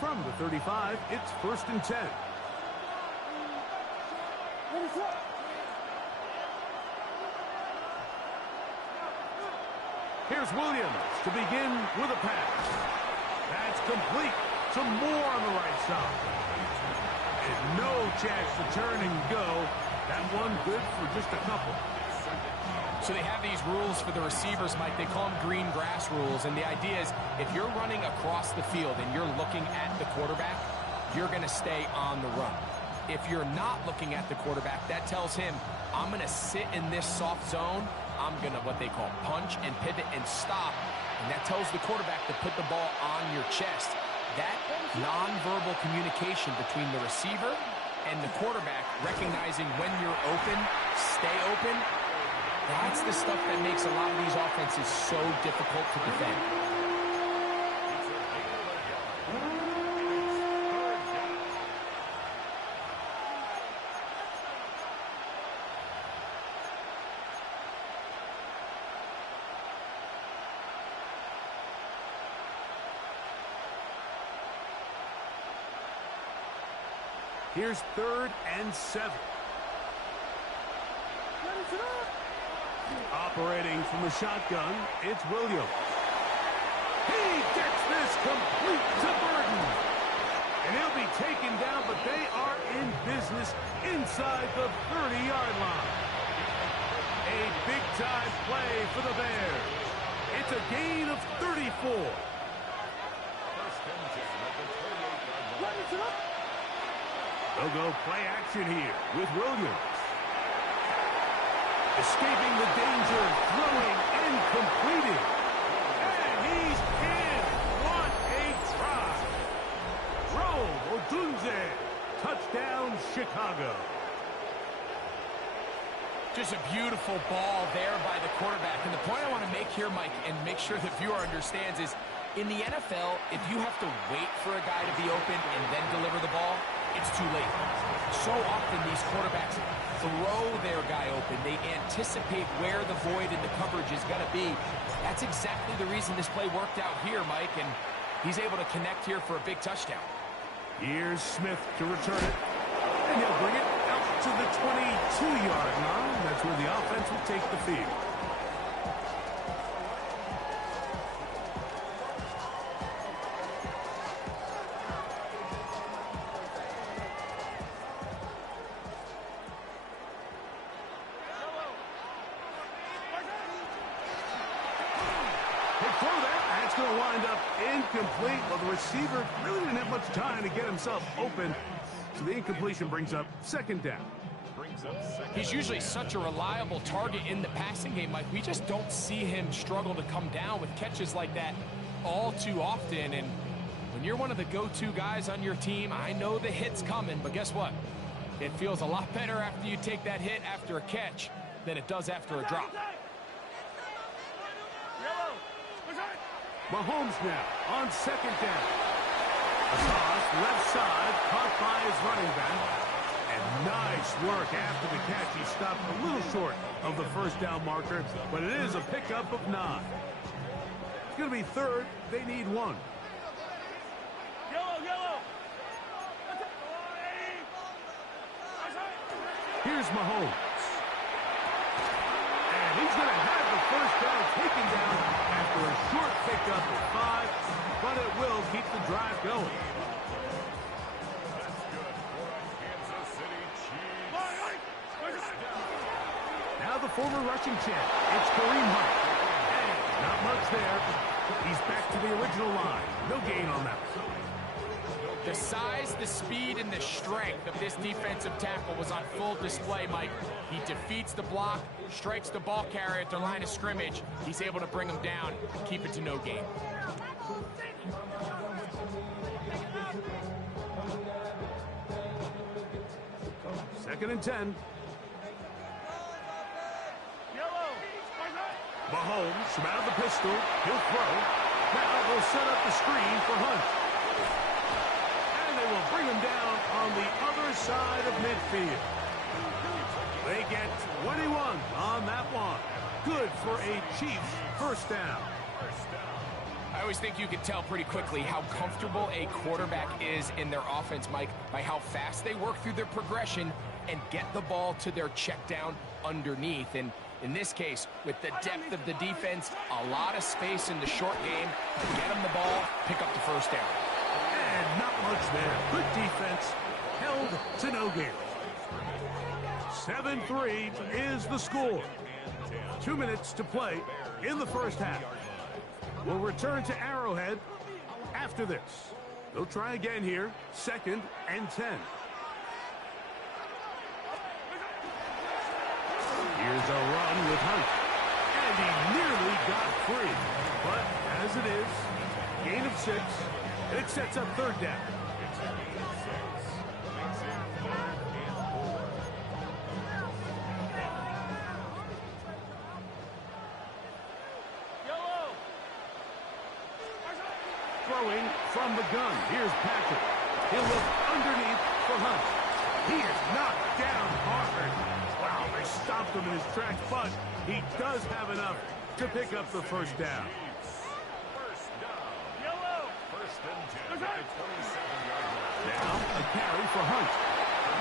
From the 35, it's 1st and 10. Here's Williams to begin with a pass. That's complete. Some more on the right side. And no chance to turn and go. That one good for just a couple. So they have these rules for the receivers, Mike. They call them green grass rules. And the idea is if you're running across the field and you're looking at the quarterback, you're going to stay on the run. If you're not looking at the quarterback, that tells him, I'm going to sit in this soft zone. I'm going to what they call punch and pivot and stop. And that tells the quarterback to put the ball on your chest. That nonverbal communication between the receiver and the quarterback, recognizing when you're open, stay open, that's the stuff that makes a lot of these offenses so difficult to defend. Here's 3rd and 7. Operating from the shotgun, it's Williams. He gets this complete to Burton. And he'll be taken down, but they are in business inside the 30-yard line. A big-time play for the Bears. It's a gain of 34. They'll go play action here with Williams. Escaping the danger, throwing and completing. And he's in. What a try. Rome Odunze. Touchdown, Chicago. Just a beautiful ball there by the quarterback. And the point I want to make here, Mike, and make sure the viewer understands is, in the NFL, if you have to wait for a guy to be open and then deliver the ball, it's too late. So often these quarterbacks throw their guy open. They anticipate where the void in the coverage is going to be. That's exactly the reason this play worked out here, Mike, and he's able to connect here for a big touchdown. Here's Smith to return it, and he'll bring it out to the 22-yard line. That's where the offense will take the field. Going to wind up incomplete. Well, the receiver really didn't have much time to get himself open, so the incompletion brings up 2nd down. He's usually such a reliable target in the passing game, Mike. We just don't see him struggle to come down with catches like that all too often. And when you're one of the go-to guys on your team, I know the hit's coming, but guess what? It feels a lot better after you take that hit after a catch than it does after a drop. Mahomes now on 2nd down. A toss left side, caught by his running back. And nice work after the catch. He stopped a little short of the 1st down marker, but it is a pickup of 9. It's going to be 3rd. They need 1. Here's Mahomes. And he's going to have the 1st down taken down after a short pickup of 5, but it will keep the drive going. Now the former rushing champ, it's Kareem Hunt. And not much there. He's back to the original line. No gain on that. The size, the speed, and the strength of this defensive tackle was on full display, Mike. He defeats the block, strikes the ball carrier at the line of scrimmage. He's able to bring him down, keep it to no gain. 2nd and 10. Mahomes from out of the pistol. He'll throw. Now they'll set up the screen for Hunt. And they will bring him down on the other side of midfield. They get 21 on that one. Good for a Chiefs 1st down. I always think you can tell pretty quickly how comfortable a quarterback is in their offense, Mike, by how fast they work through their progression and get the ball to their check down underneath. And in this case, with the depth of the defense, a lot of space in the short game, get them the ball, pick up the first down. And not much there. Good defense, held to no gain. 7-3 is the score. 2 minutes to play in the first half. We'll return to Arrowhead after this. They'll try again here, 2nd and 10. Here's a run with Hunt. And he nearly got free. But as it is, gain of 6, and it sets up 3rd down. Throwing from the gun. Here's Patrick. He'll look underneath for Hunt. He is knocked down hard. Wow, they stopped him in his tracks, but he does have enough to pick up the first down. Now a carry for Hunt.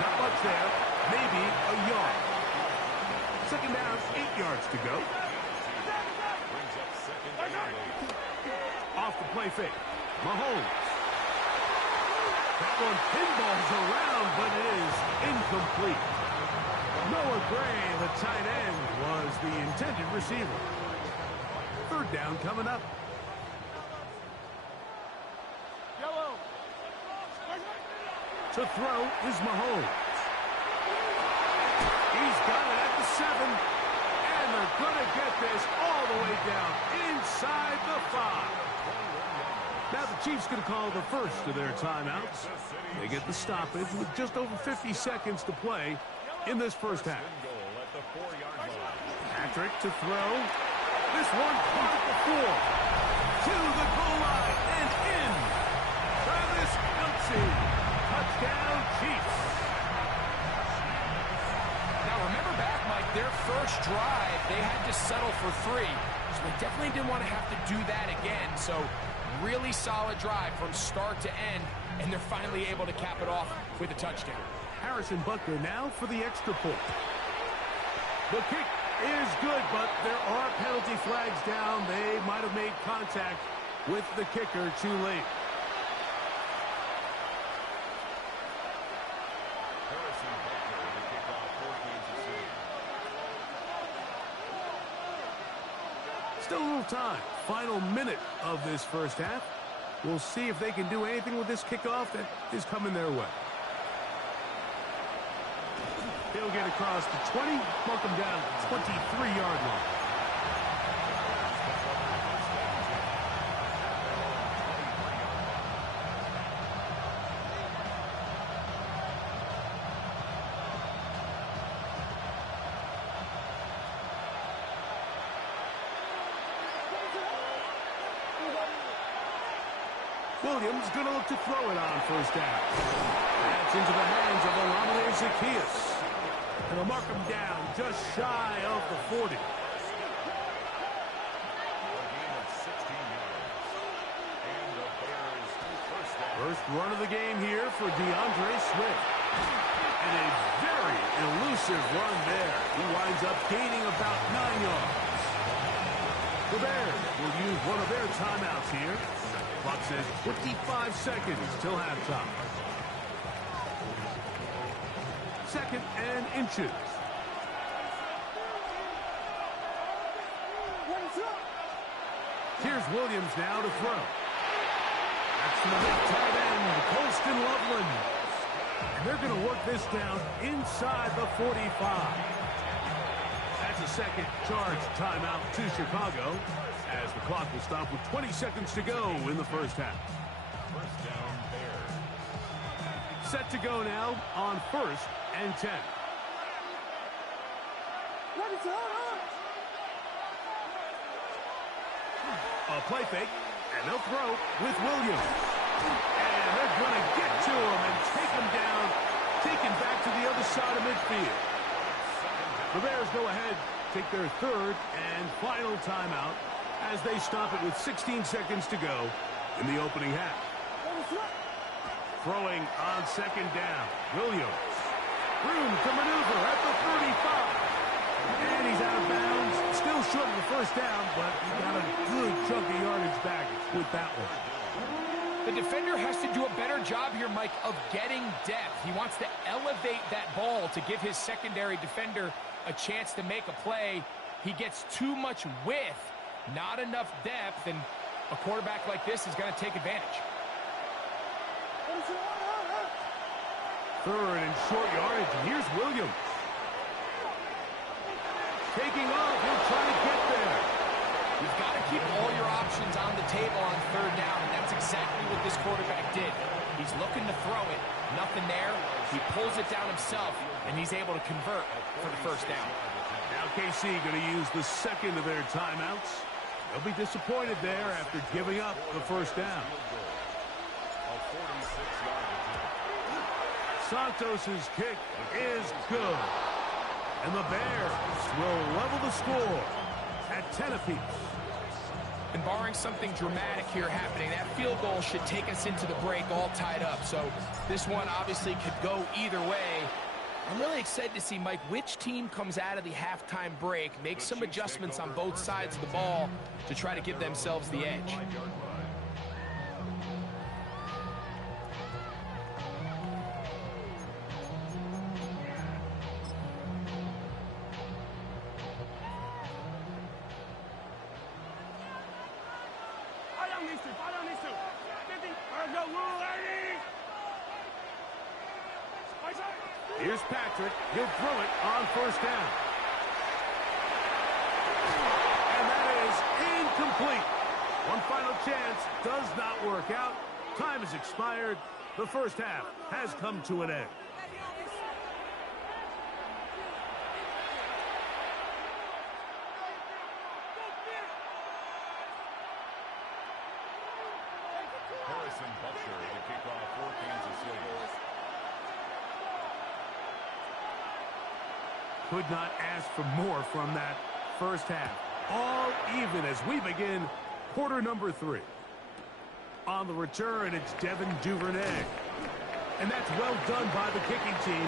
Not much there. Maybe a yard. 2nd down, 8 yards to go. Off the play fake. Mahomes. That one pinballs around, but it is incomplete. Noah Gray, the tight end, was the intended receiver. 3rd down coming up. To throw is Mahomes. He's got it at the 7. And they're going to get this all the way down inside the 5. Now the Chiefs going to call the first of their timeouts. They get the stoppage with just over 50 seconds to play in this first half. Patrick to throw. This one caught at the 4. To the goal line and in. Travis Kelce. Touchdown, Chiefs. Now remember back, Mike, their first drive, they had to settle for 3. So they definitely didn't want to have to do that again. So really solid drive from start to end, and they're finally able to cap it off with a touchdown. Harrison Butker now for the extra point. The kick is good, but there are penalty flags down. They might have made contact with the kicker too late. Still a little time. Final minute of this first half. We'll see if they can do anything with this kickoff that is coming their way. He'll get across the 20, mark him down at the 23-yard line. Williams going to look to throw it on first down. That's into the hands of Olamide Zaccheaus. And they'll mark him down just shy of the 40. First run of the game here for DeAndre Swift. And a very elusive run there. He winds up gaining about 9 yards. The Bears will use one of their timeouts here. Clock says 25 seconds till halftime. 2nd and inches. Here's Williams now to throw. That's from the big tight end, Colston Loveland. And they're going to work this down inside the 45. That's a second charge timeout to Chicago, as the clock will stop with 20 seconds to go in the first half. First down Bears. Set to go now on 1st and 10. A play fake, and they'll throw with Williams. And they're going to get to him and take him down, taken back to the other side of midfield. The Bears go ahead, take their 3rd and final timeout as they stop it with 16 seconds to go in the opening half. Throwing on second down. Williams. Room to maneuver at the 35. And he's out of bounds. Still short of the first down, but he got a good chunk of yardage back with that one. The defender has to do a better job here, Mike, of getting depth. He wants to elevate that ball to give his secondary defender a chance to make a play. He gets too much width, not enough depth, and a quarterback like this is going to take advantage. Third and short yardage, and here's Williams. Taking off, he'll try to get there. You've got to keep all your options on the table on third down, and that's exactly what this quarterback did. He's looking to throw it, nothing there. He pulls it down himself, and he's able to convert for the first down. Now KC going to use the second of their timeouts. They'll be disappointed there after giving up the first down. Santos' kick is good. And the Bears will level the score at 10 apiece. And barring something dramatic here happening, that field goal should take us into the break all tied up. So this one obviously could go either way. I'm really excited to see, Mike, which team comes out of the halftime break, make some adjustments on both sides of the ball to try to give themselves the edge. Here's Patrick. He'll throw it on first down. And that is incomplete. One final chance does not work out. Time has expired. The first half has come to an end. Harrison Butker to kick off for Kansas City. Could not ask for more from that first half. All even as we begin quarter number 3. On the return, it's Devin Duvernay. And that's well done by the kicking team.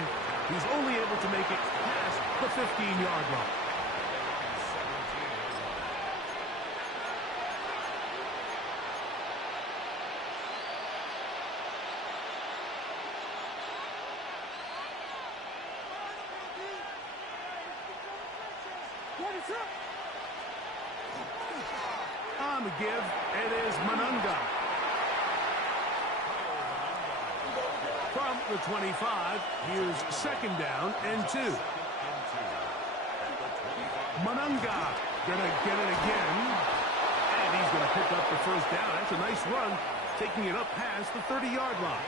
He's only able to make it past the 15-yard line. On the give, it is Monunga. From the 25, here's second down and 2. Monunga gonna get it again. And he's gonna pick up the first down. That's a nice run, taking it up past the 30-yard line.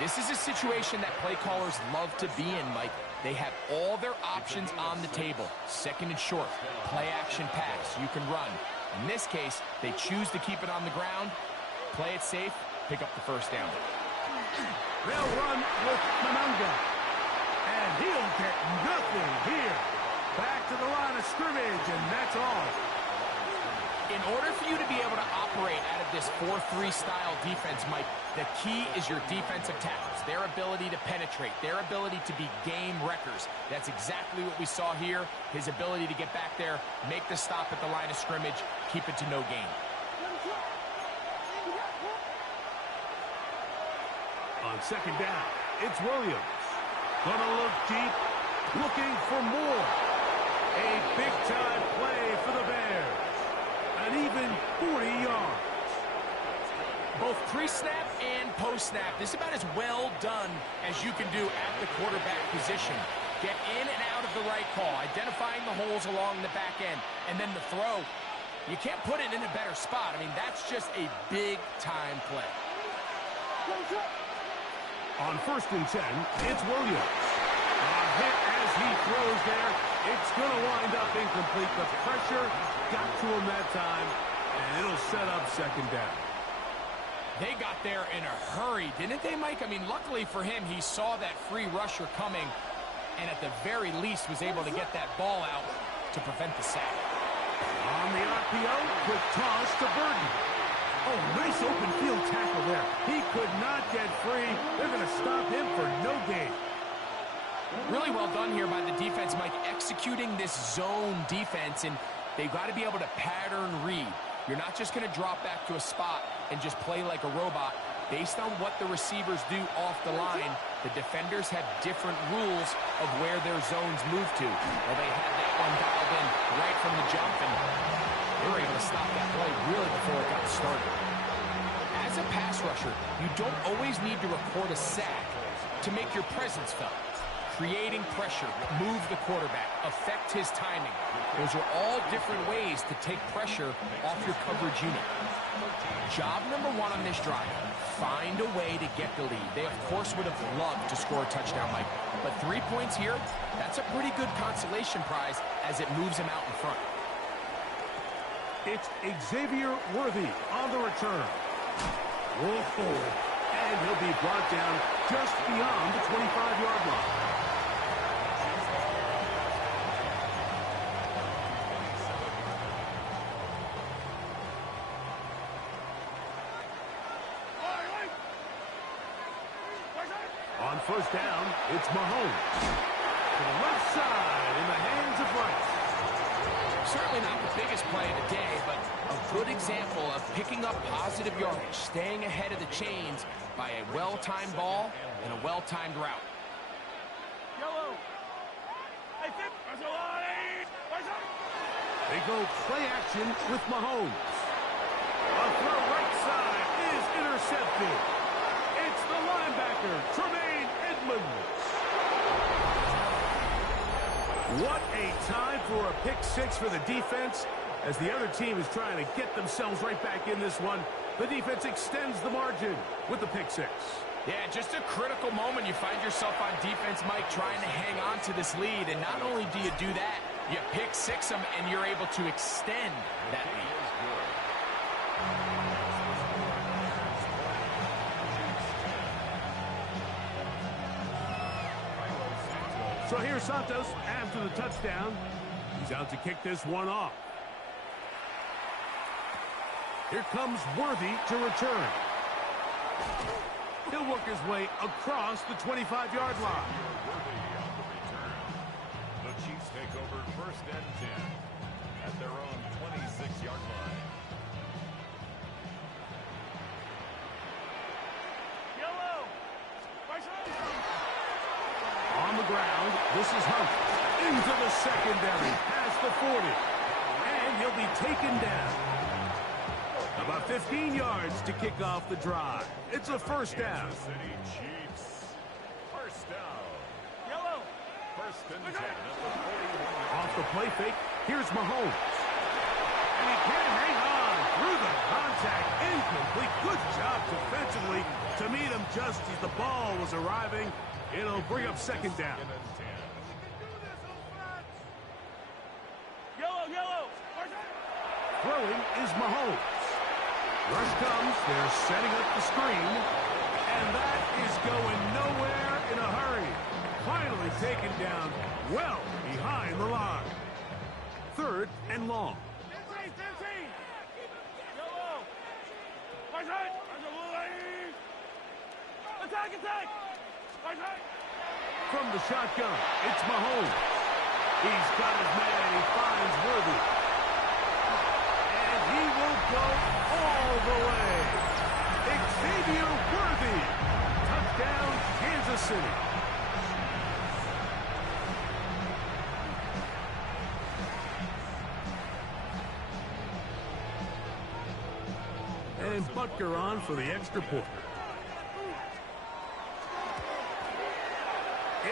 This is a situation that play callers love to be in, Mike. They have all their options on the table. Second and short, play action pass, you can run. In this case, they choose to keep it on the ground, play it safe, pick up the first down. They'll run with Monunga. And he'll get nothing here. Back to the line of scrimmage, and that's all. In order for you to be able to operate out of this 4-3 style defense, Mike, the key is your defensive tackles, their ability to penetrate, their ability to be game wreckers. That's exactly what we saw here, his ability to get back there, make the stop at the line of scrimmage, keep it to no gain. On second down, it's Williams. Gonna look deep, looking for more. A big-time play for the Bears. An even 40 yards. Both pre-snap and post-snap, this is about as well done as you can do at the quarterback position. Get in and out of the right call, identifying the holes along the back end, and then the throw. You can't put it in a better spot. I mean, that's just a big-time play. On first and 10, it's Williams. A hit as he throws there. It's going to wind up incomplete. The pressure got to him that time, and it'll set up second down. They got there in a hurry, didn't they, Mike? I mean, luckily for him, he saw that free rusher coming, and at the very least was able to get that ball out to prevent the sack. On the RPO. Quick toss to Burton. Oh, nice open field tackle there. He could not get free. They're going to stop him for no gain. Really well done here by the defense, Mike, executing this zone defense, and they've got to be able to pattern read. You're not just going to drop back to a spot and just play like a robot. Based on what the receivers do off the line, the defenders have different rules of where their zones move to. Well, they had that one dialed in right from the jump, and they were able to stop that play really before it got started. As a pass rusher, you don't always need to record a sack to make your presence felt. Creating pressure, move the quarterback, affect his timing. Those are all different ways to take pressure off your coverage unit. Job number one on this drive, find a way to get the lead. They, of course, would have loved to score a touchdown, Mike. But 3 points here, that's a pretty good consolation prize as it moves him out in front. It's Xavier Worthy on the return. Whoa. And he'll be brought down just beyond the 25-yard line. On first down, it's Mahomes. To the left side in the hands of Rice. Certainly not the biggest play of the day, but a good example of picking up positive yardage, staying ahead of the chains by a well-timed ball and a well-timed route. They go play action with Mahomes. A throw right side is intercepted. It's the linebacker, Tremaine Edmonds. What a time for a pick six for the defense. As the other team is trying to get themselves right back in this one, the defense extends the margin with the pick six. Yeah, just a critical moment. You find yourself on defense, Mike, trying to hang on to this lead. And not only do you do that, you pick six them, and you're able to extend that lead. So here's Santos after the touchdown. He's out to kick this one off. Here comes Worthy to return. He'll work his way across the 25-yard line. Worthy on the return. The Chiefs take over 1st and 10 at their own 26-yard line. On the ground, this is Hunt. Into the secondary, past the 40. And he'll be taken down. About 15 yards to kick off the drive. It's a first down. Kansas City Chiefs. First down. 1st and 10 at the 41. Off the play fake, here's Mahomes. And he can hang on through the contact. Incomplete. Good job defensively to meet him just as the ball was arriving. It'll bring up second down. Throwing is Mahomes. Rush comes. They're setting up the screen. And that is going nowhere in a hurry. Finally taken down well behind the line. 3rd and long. From the shotgun, it's Mahomes. He's got his man. He finds Worthy. And he will go all the way. Xavier Worthy. Touchdown, Kansas City. And Butker on for the extra point.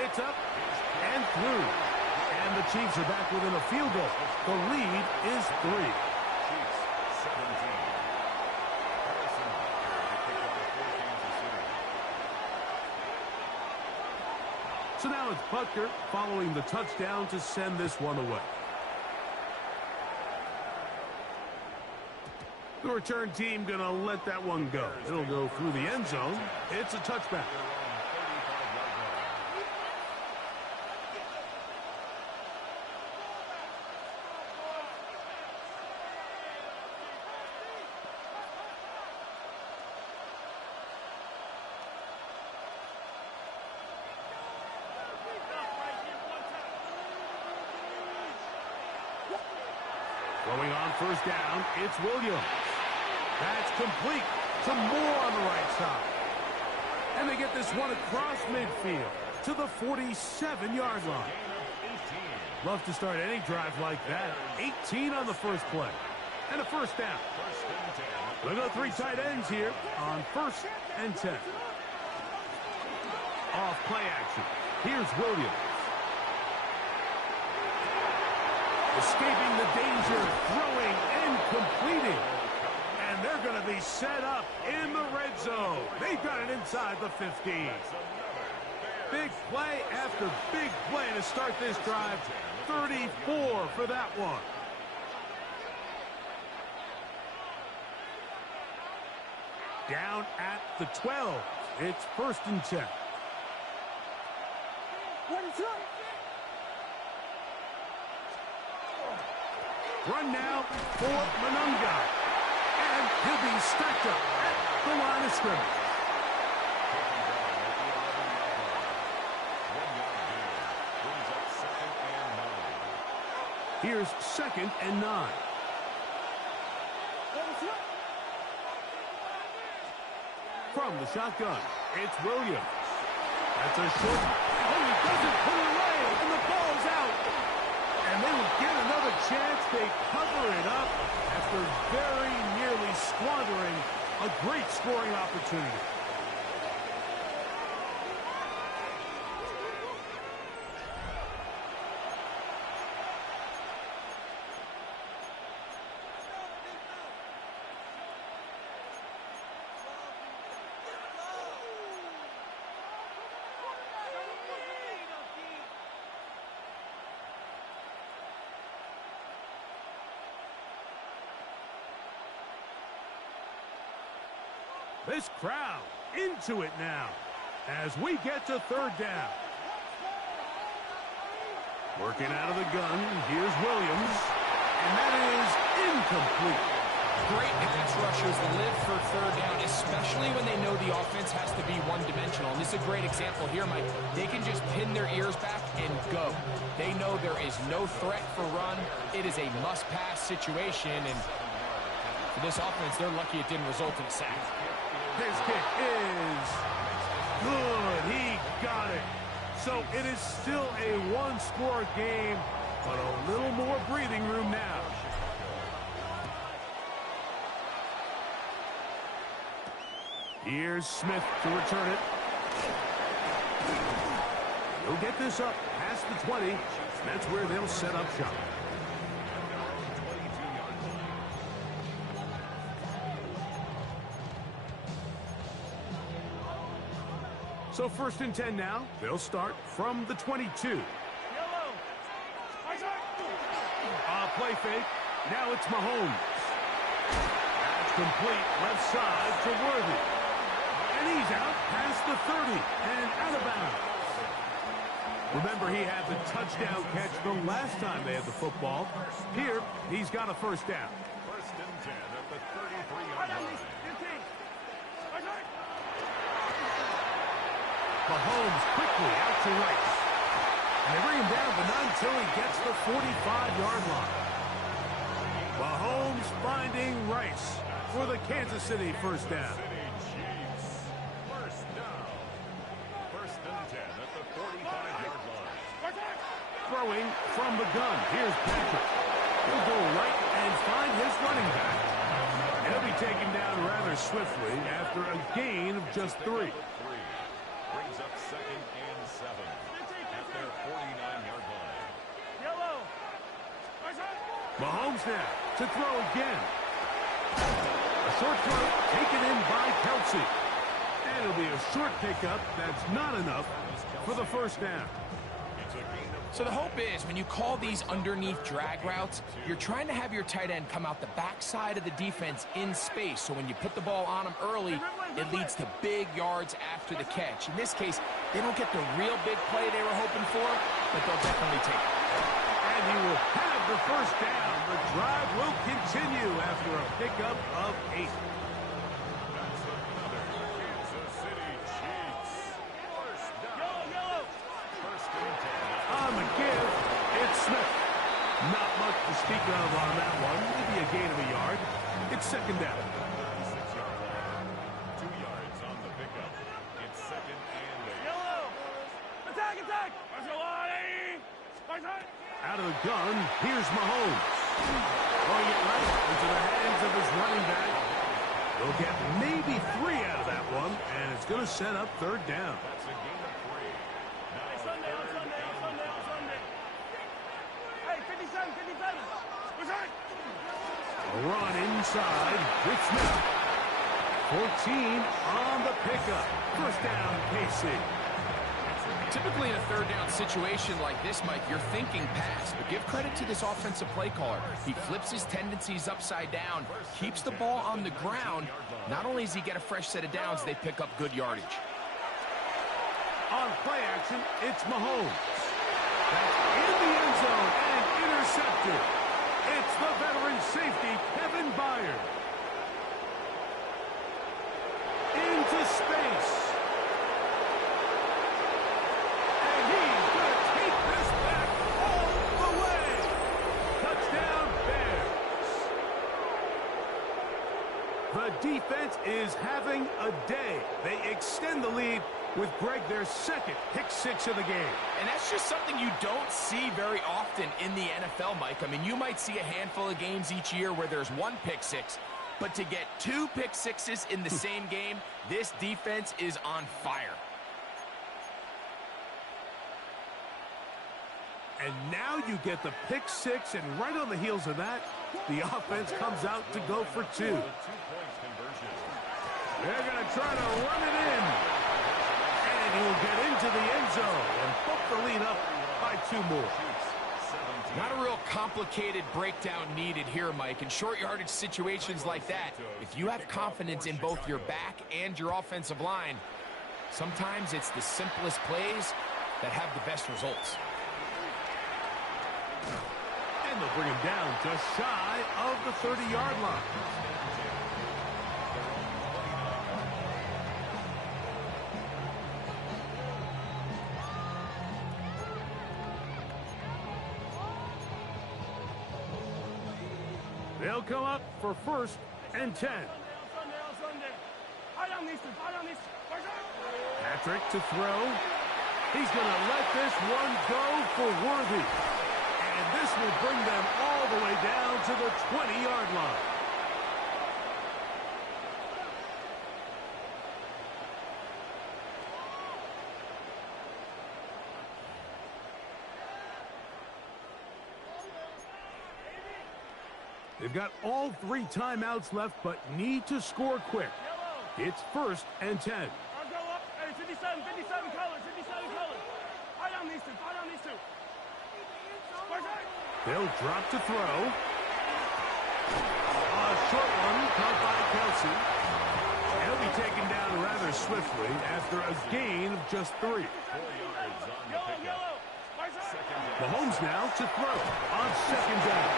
It's up and through. And the Chiefs are back within a field goal. The lead is 3. Chiefs 17. Harrison Butker to kick off for Kansas City. So now it's Butker following the touchdown to send this one away. The return team going to let that one go. It'll go through the end zone. It's a touchback. first down, it's Williams. That's complete to Moore on the right side. And they get this one across midfield to the 47-yard line. Love to start any drive like that. 18 on the first play. And a first down. We'll go 3 tight ends here on 1st and 10. Off play action. Here's Williams. Escaping the danger, throwing and completing. And they're going to be set up in the red zone. They've got it inside the 15. Big play after big play to start this drive. 34 for that one. Down at the 12. It's 1st and 10. Run now for Monunga. And he'll be stacked up at the line of scrimmage. Here's 2nd and 9. From the shotgun, it's Williams. That's a short. Oh, he doesn't put it away, and the ball's out. And they will get another chance. They cover it up after very nearly squandering a great scoring opportunity. This crowd into it now as we get to 3rd down. Working out of the gun, here's Williams, and that is incomplete. Great pass rushers live for 3rd down, especially when they know the offense has to be one-dimensional. And this is a great example here, Mike. They can just pin their ears back and go. They know there is no threat for run. It is a must-pass situation, and for this offense, they're lucky it didn't result in a sack. His kick is good. He got it. So it is still a one-score game, but a little more breathing room now. Here's Smith to return it. He'll get this up past the 20. That's where they'll set up shop. So 1st and 10 now. They'll start from the 22. Play fake. Now it's Mahomes. That's complete left side to Worthy. And he's out past the 30 and out of bounds. Remember, he had the touchdown catch the last time they had the football. Here, he's got a first down. 1st and 10 at the 33-yard line. Mahomes quickly out to Rice. And they bring him down, but not until he gets the 45-yard line. Mahomes finding Rice for the Kansas City first down. First down. 1st and 10 at the 45-yard line. Throwing from the gun. Here's Patrick. He'll go right and find his running back. And he'll be taken down rather swiftly after a gain of just 3. Brings up 2nd and 7 at their 49-yard line. Mahomes now to throw again. A short throw taken in by Kelsey. And it'll be a short pickup. That's not enough for the first down. So the hope is when you call these underneath drag routes, you're trying to have your tight end come out the backside of the defense in space. So when you put the ball on them early, it leads to big yards after the catch. In this case, they don't get the real big play they were hoping for, but they'll definitely take it. And he will have the first down. The drive will continue after a pickup of 8. Kansas City Chiefs. First down. 1st and 10. On the give, it's Smith. Not much to speak of on that one. Maybe a gain second down. 36-yard line. 2 yards on the pickup. It's second and 8. Yellow. Attack, attack. Out of the gun, here's Mahomes. Throwing it right into the hands of his running back. They'll get maybe 3 out of that one, and it's going to set up third down. That's a gain of 3. Now Sunday. Hey, 57. A run inside with Smith. 14 on the pickup. First down, KC. Typically in a third down situation like this, Mike, you're thinking pass, but give credit to this offensive play caller. He flips his tendencies upside down, keeps the ball on the ground. Not only does he get a fresh set of downs, they pick up good yardage. On play action, it's Mahomes. That's in the end zone and intercepted. It's the veteran safety, Kevin Byard. Into space. And he's going to take this back all the way. Touchdown, Bears. The defense is having a day. They extend the lead with Greg, their second pick-6 of the game. And that's just something you don't see very often in the NFL, Mike. I mean, you might see a handful of games each year where there's 1 pick-6, but to get 2 pick-6s in the same game, this defense is on fire. And now you get the pick-6, and right on the heels of that, the offense comes out to go for 2. The 2-point conversion. They're going to try to run it in. And he'll get into the end zone and book the lead up by 2 more. Not a real complicated breakdown needed here, Mike. In short yardage situations like that, if you have confidence in both your back and your offensive line, sometimes it's the simplest plays that have the best results. And they'll bring him down just shy of the 30-yard line. They'll come up for first and 10. Patrick to throw. He's going to let this one go for Worthy. And this will bring them all the way down to the 20-yard line. They've got all 3 timeouts left, but need to score quick. It's first and 10. I'll go up. Hey, 57 colors. Fight on these two. They'll drop to throw. A short one caught by Kelsey. He'll be taken down rather swiftly after a gain of just 3. 4 yards on the pickup. Mahomes now to throw on second down.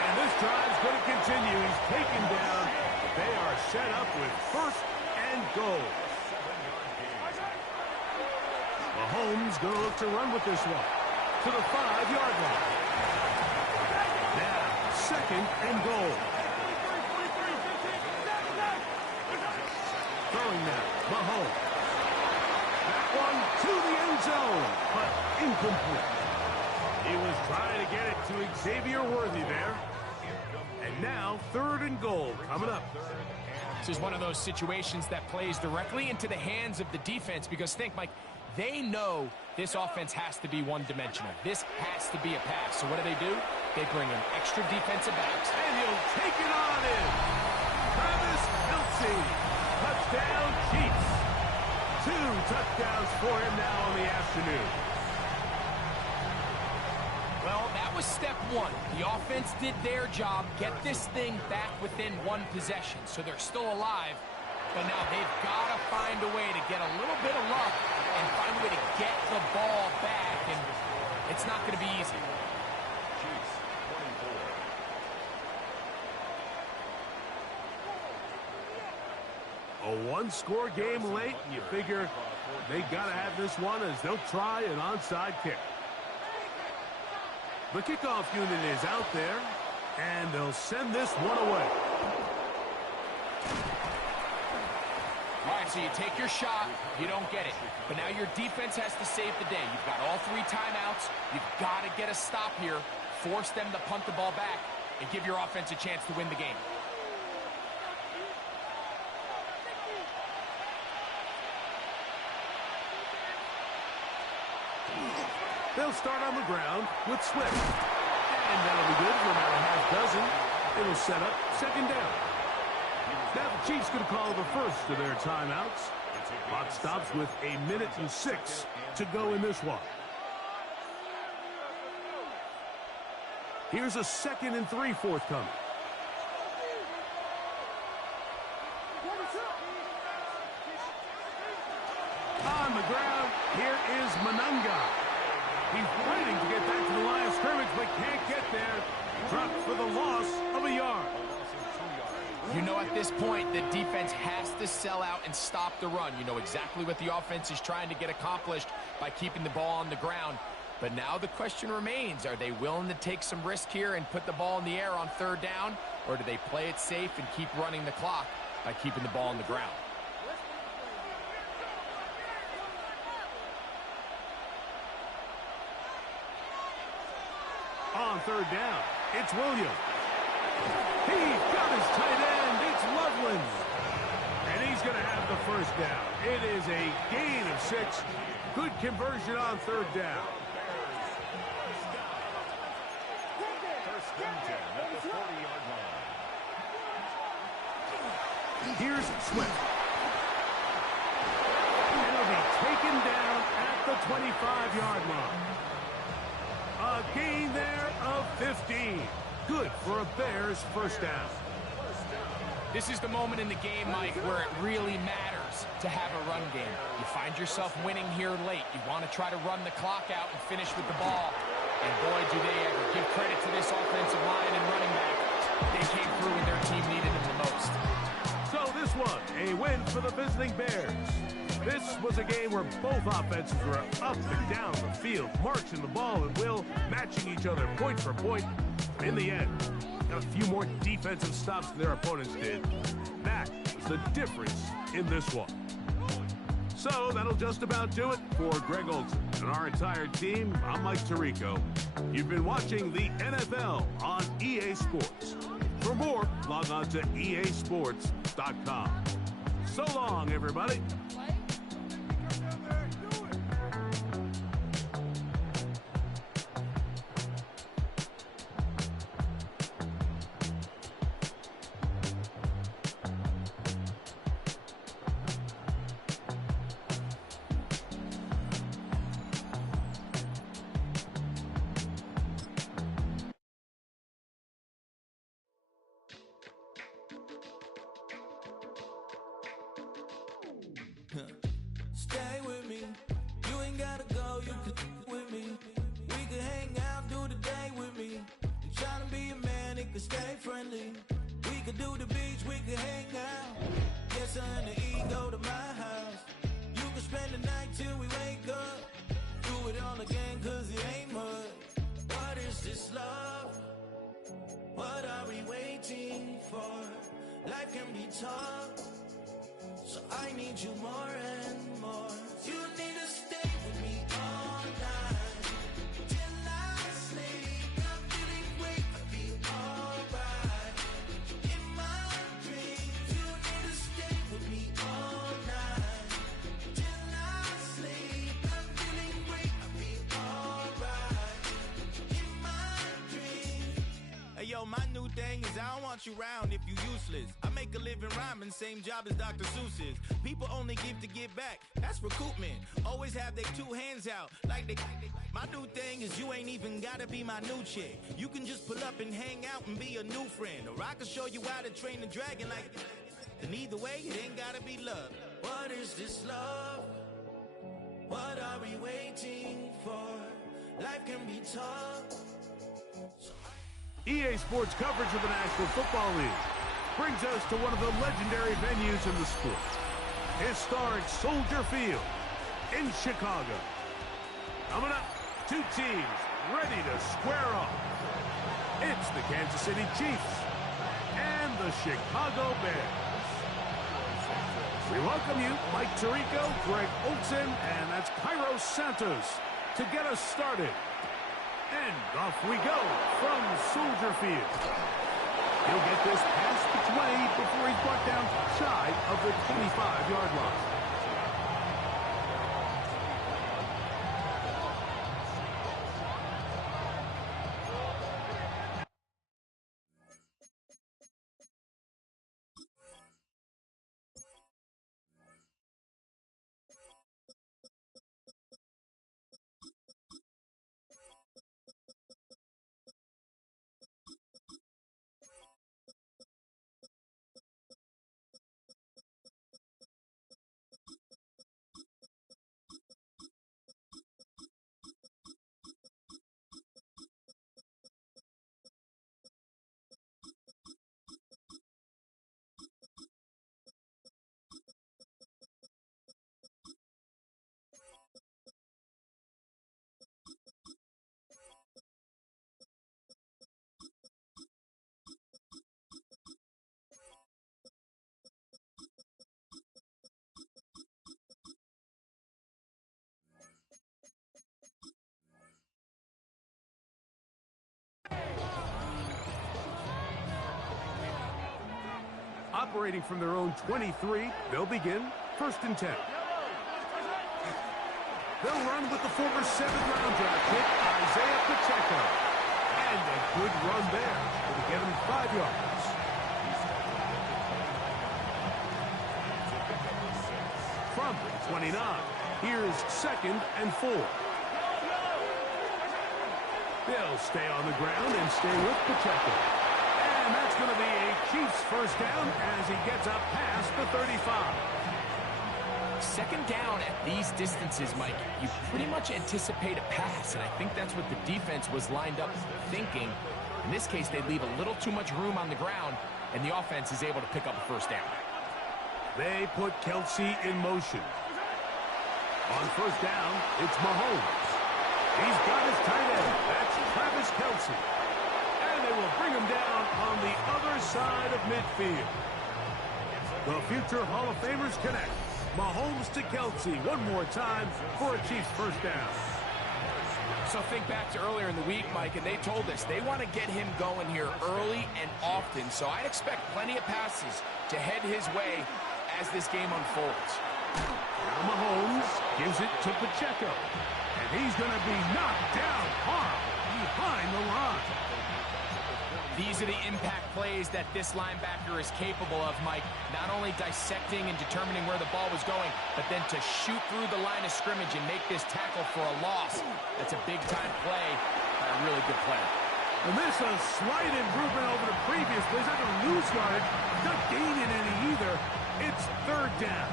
And this drive's going to continue. He's taken down. They are set up with first and goal. Mahomes going to look to run with this one to the 5-yard line. Now, second and goal. Throwing now, Mahomes. That one to the end zone, but incomplete. He was trying to get it to Xavier Worthy there. And now, third and goal coming up. This is one of those situations that plays directly into the hands of the defense because think, Mike, they know this offense has to be one-dimensional. This has to be a pass. So what do? They bring in extra defensive backs. And he'll take it on in. Travis Kelce. Touchdown, Chiefs. 2 touchdowns for him now on the afternoon. Well, that was step 1. The offense did their job, get this thing back within 1 possession. So they're still alive, but now they've got to find a way to get a little bit of luck and find a way to get the ball back, and it's not going to be easy. Chiefs, 24. A 1-score game late, and you figure they got to have this one as they'll try an onside kick. The kickoff unit is out there, and they'll send this one away. All right, so you take your shot, you don't get it. But now your defense has to save the day. You've got all 3 timeouts. You've got to get a stop here, force them to punt the ball back, and give your offense a chance to win the game. They'll start on the ground with Swift. And that'll be good for about a half dozen. It'll set up second down. Now the Chiefs going to call the first of their timeouts. Clock stops with 1:06 to go in this one. Here's a 2nd and 3 forthcoming. On the ground, here is Monunga. He's fighting to get back to the line of scrimmage, but can't get there. Dropped for the loss of a yard. You know, at this point, the defense has to sell out and stop the run. You know exactly what the offense is trying to get accomplished by keeping the ball on the ground. But now the question remains, are they willing to take some risk here and put the ball in the air on 3rd down? Or do they play it safe and keep running the clock by keeping the ball on the ground? On 3rd down, it's Williams. He's got his tight end. It's Loveland. And he's going to have the first down. It is a gain of 6. Good conversion on 3rd down. First and 10 at the 40-yard line. Here's Swift. And he'll be taken down at the 25-yard line. A gain there of 15. Good for a Bears first down. This is the moment in the game, Mike, where it really matters to have a run game. You find yourself winning here late. You want to try to run the clock out and finish with the ball. And boy, do they ever. Give credit to this offensive line and running back. They came through when their team needed them the most. So this one, a win for the visiting Bears. This was a game where both offenses were up and down the field, marching the ball at will, matching each other point for point. In the end, got a few more defensive stops than their opponents did. That was the difference in this one. So that'll just about do it for Greg Olsen and our entire team. I'm Mike Tirico. You've been watching the NFL on EA Sports. For more, log on to easports.com. So long, everybody. Stay with me. You ain't gotta go, you can with me. We can hang out, do the day with me. I'm trying to be a man, it can stay friendly. We could do the beach, we can hang out. Yes, I'm the ego to my house. You can spend the night till we wake up. Do it all again, cause it ain't much. What is this love? What are we waiting for? Life can be tough, so I need you more and more. You need to stay with me all night till I sleep. I'm feeling great, I feel alright. In my dreams, you need to stay with me all night till I sleep. I'm feeling great, I feel alright. In my dreams. Hey yo, my new thing is I don't want you round if you useless. I make a living rhyming, same job as Dr. Seuss's. People only give to give back, that's recoupment. Always have their 2 hands out, like they. My new thing is you ain't even gotta be my new chick. You can just pull up and hang out and be a new friend. Or I can show you how to train the dragon like. And either way, it ain't gotta be love. What is this love? What are we waiting for? Life can be tough. EA Sports coverage of the National Football League brings us to one of the legendary venues in the sport. Historic Soldier Field in Chicago. Coming up, 2 teams ready to square off. It's the Kansas City Chiefs and the Chicago Bears. We welcome you, Mike Tirico, Greg Olson, and that's Cairo Santos to get us started. And off we go from Soldier Field. He'll get this past the 20 before he's brought down shy of the 25-yard line. Operating from their own 23, they'll begin 1st and 10. They'll run with the former 7th-round draft pick, Isaiah Pacheco. And a good run there. It'll get him 5 yards. From the 29, here's 2nd and 4. They'll stay on the ground and stay with Pacheco. And that's going to be a Chiefs first down as he gets up past the 35. 2nd down at these distances, Mike, you pretty much anticipate a pass, and I think that's what the defense was lined up thinking. In this case, they leave a little too much room on the ground, and the offense is able to pick up a 1st down. They put Kelce in motion. On 1st down, it's Mahomes. He's got his tight end. That's Travis Kelce. And they will bring him down on the other side of midfield. The future Hall of Famers connect. Mahomes to Kelce one more time for a Chiefs first down. So think back to earlier in the week, Mike, and they told us they want to get him going here early and often. So I'd expect plenty of passes to head his way as this game unfolds. Now Mahomes gives it to Pacheco. And he's going to be knocked down hard behind the line. These are the impact plays that this linebacker is capable of, Mike. Not only dissecting and determining where the ball was going, but then to shoot through the line of scrimmage and make this tackle for a loss. That's a big-time play by a really good player. And this is a slight improvement over the previous plays. Not going to lose yardage, not gaining any either. It's 3rd down.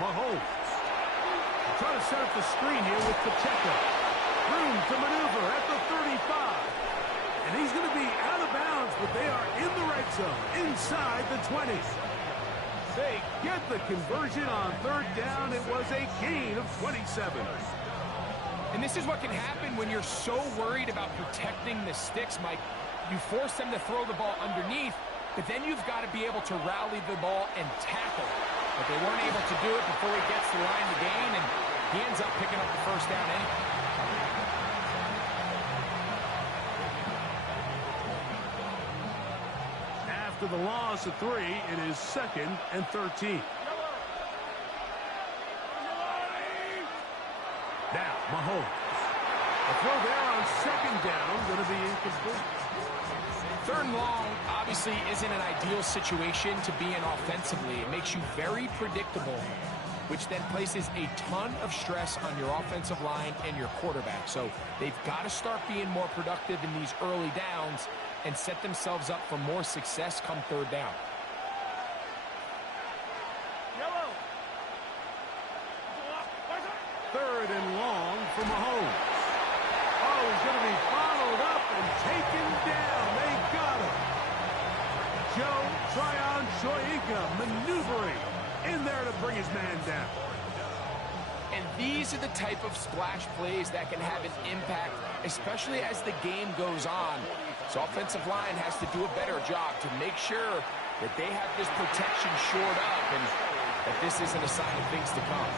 Mahomes. Trying to set up the screen here with Pacheco. Room to maneuver at the 35. And he's going to be out of bounds, but they are in the red zone, inside the 20. They get the conversion on 3rd down. It was a gain of 27. And this is what can happen when you're so worried about protecting the sticks, Mike. You force them to throw the ball underneath, but then you've got to be able to rally the ball and tackle. But they weren't able to do it before he gets the line to gain, and he ends up picking up the 1st down anyway. After the loss of 3, it is 2nd and 13. Now, Mahomes. The throw there on 2nd down, going to be incomplete. 3rd and long obviously isn't an ideal situation to be in offensively. It makes you very predictable, which then places a ton of stress on your offensive line and your quarterback. So they've got to start being more productive in these early downs and set themselves up for more success come 3rd down. Yellow. 3rd and long for Mahomes. Oh, he's going to be followed up and taken down. They got him. Joe Tryon-Shoyinka maneuvering in there to bring his man down. And These are the type of splash plays that can have an impact, especially as the game goes on. So offensive line has to do a better job to make sure that they have this protection shored up and that this isn't a sign of things to come.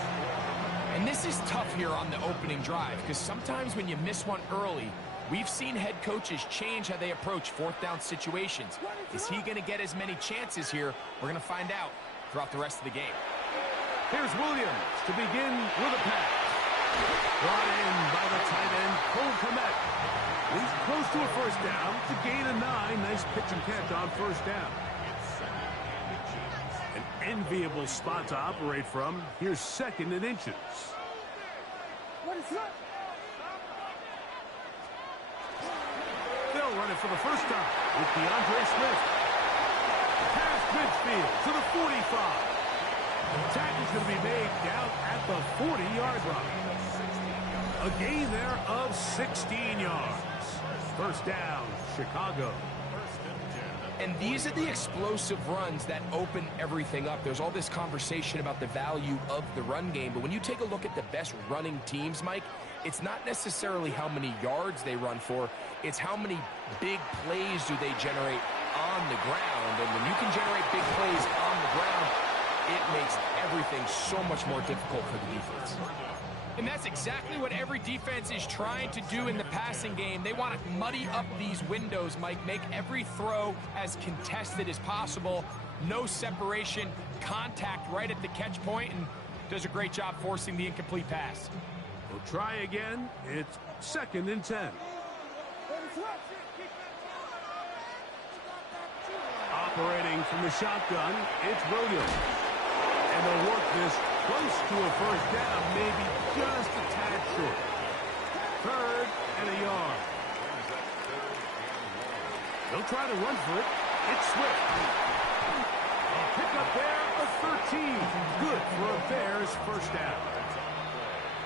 And this is tough here on the opening drive because sometimes when you miss one early, we've seen head coaches change how they approach fourth down situations. Is he going to get as many chances here? We're going to find out throughout the rest of the game. Here's Williams to begin with a pass. Brought in by the tight end, Cole Kmet. He's close to a first down to gain a 9. Nice pitch and catch on first down. An enviable spot to operate from. Here's 2nd and inches. They'll run it for the first time with DeAndre Swift. Past midfield to the 45. The tackle's going to be made down at the 40-yard line. A gain there of 16 yards. First down, Chicago. And these are the explosive runs that open everything up. There's all this conversation about the value of the run game, but when you take a look at the best running teams, Mike, it's not necessarily how many yards they run for, it's how many big plays do they generate on the ground. And when you can generate big plays on the ground, it makes everything so much more difficult for the defense. And that's exactly what every defense is trying to do in the passing game. They want to muddy up these windows, Mike, make every throw as contested as possible. No separation, contact right at the catch point, and does a great job forcing the incomplete pass. We'll try again. It's 2nd and 10. Operating from the shotgun, it's Williams. And they'll work this close to a first down, maybe just a tad short. 3rd and a yard. They'll try to run for it. It's Swift. A pickup there of 13. Good for a Bears first down.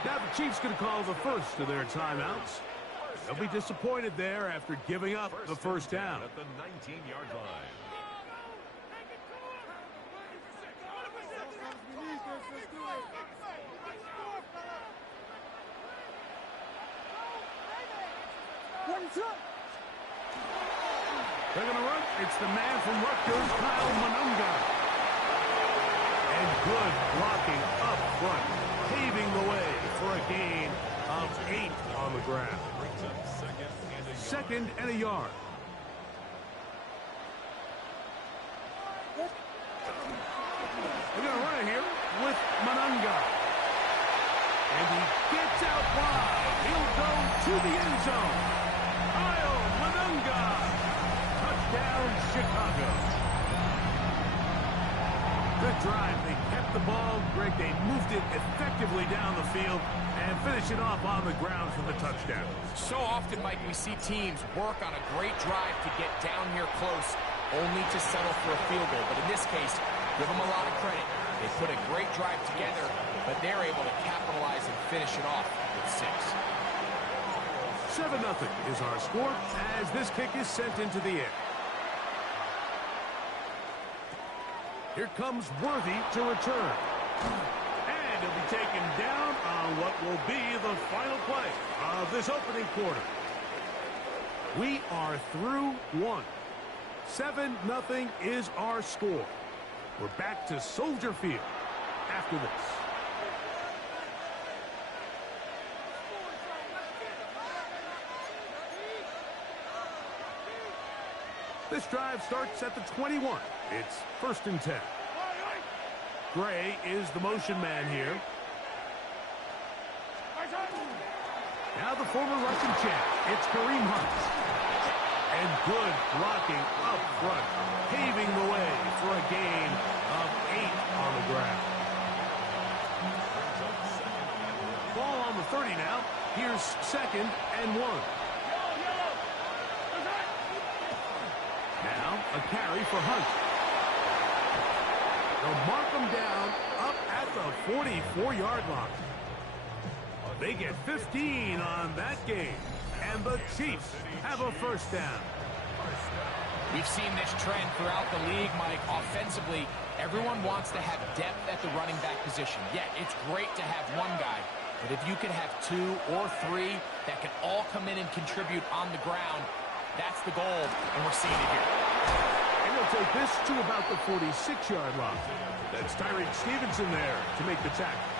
Now the Chiefs going to call the first of their timeouts. They'll be disappointed there after giving up the first down. At the 19-yard line. They're going to run. It's the man from Rutgers, Kyle Monunga. And good blocking up front, paving the way for a gain of 8 on the ground. 2nd and a yard. They're going to run it here with Monunga. And he gets out wide. He'll go to the end zone. Kyle Monunga. Touchdown, Chicago. Good drive. They kept the ball. Greg, they moved it effectively down the field and finish it off on the ground for the touchdown. So often, Mike, we see teams work on a great drive to get down here close, only to settle for a field goal. But in this case, give them a lot of credit. They put a great drive together, but they're able to capitalize and finish it off with 6. 7-0 is our score as this kick is sent into the air. Here comes Worthy to return. And he'll be taken down on what will be the final play of this opening quarter. We are through 1. 7-0 is our score. We're back to Soldier Field after this. This drive starts at the 21. It's 1st and 10. Gray is the motion man here. Now the former Russian champ. It's Kareem Hunt. And good blocking up front, paving the way for a gain of 8 on the ground. Ball on the 30 now. Here's 2nd and 1. Now a carry for Hunt. They'll mark him down up at the 44-yard line. They get 15 on that game. And the Chiefs have a first down. We've seen this trend throughout the league, Mike. Offensively, everyone wants to have depth at the running back position. Yeah, it's great to have one guy, But if you can have 2 or 3 that can all come in and contribute on the ground, that's the goal, and we're seeing it here. And he'll take this to about the 46-yard line. That's Tyreek Stevenson there to make the tackle.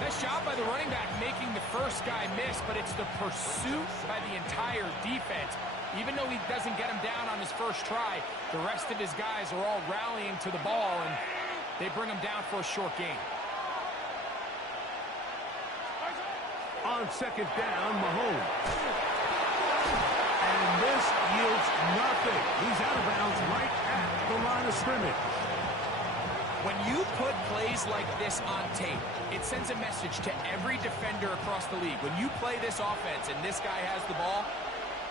Nice job by the running back making the first guy miss, but it's the pursuit by the entire defense. Even though he doesn't get him down on his first try, the rest of his guys are all rallying to the ball, and they bring him down for a short gain. On second down, Mahomes. And this yields nothing. He's out of bounds right at the line of scrimmage. When you put plays like this on tape, it sends a message to every defender across the league. When you play this offense and this guy has the ball,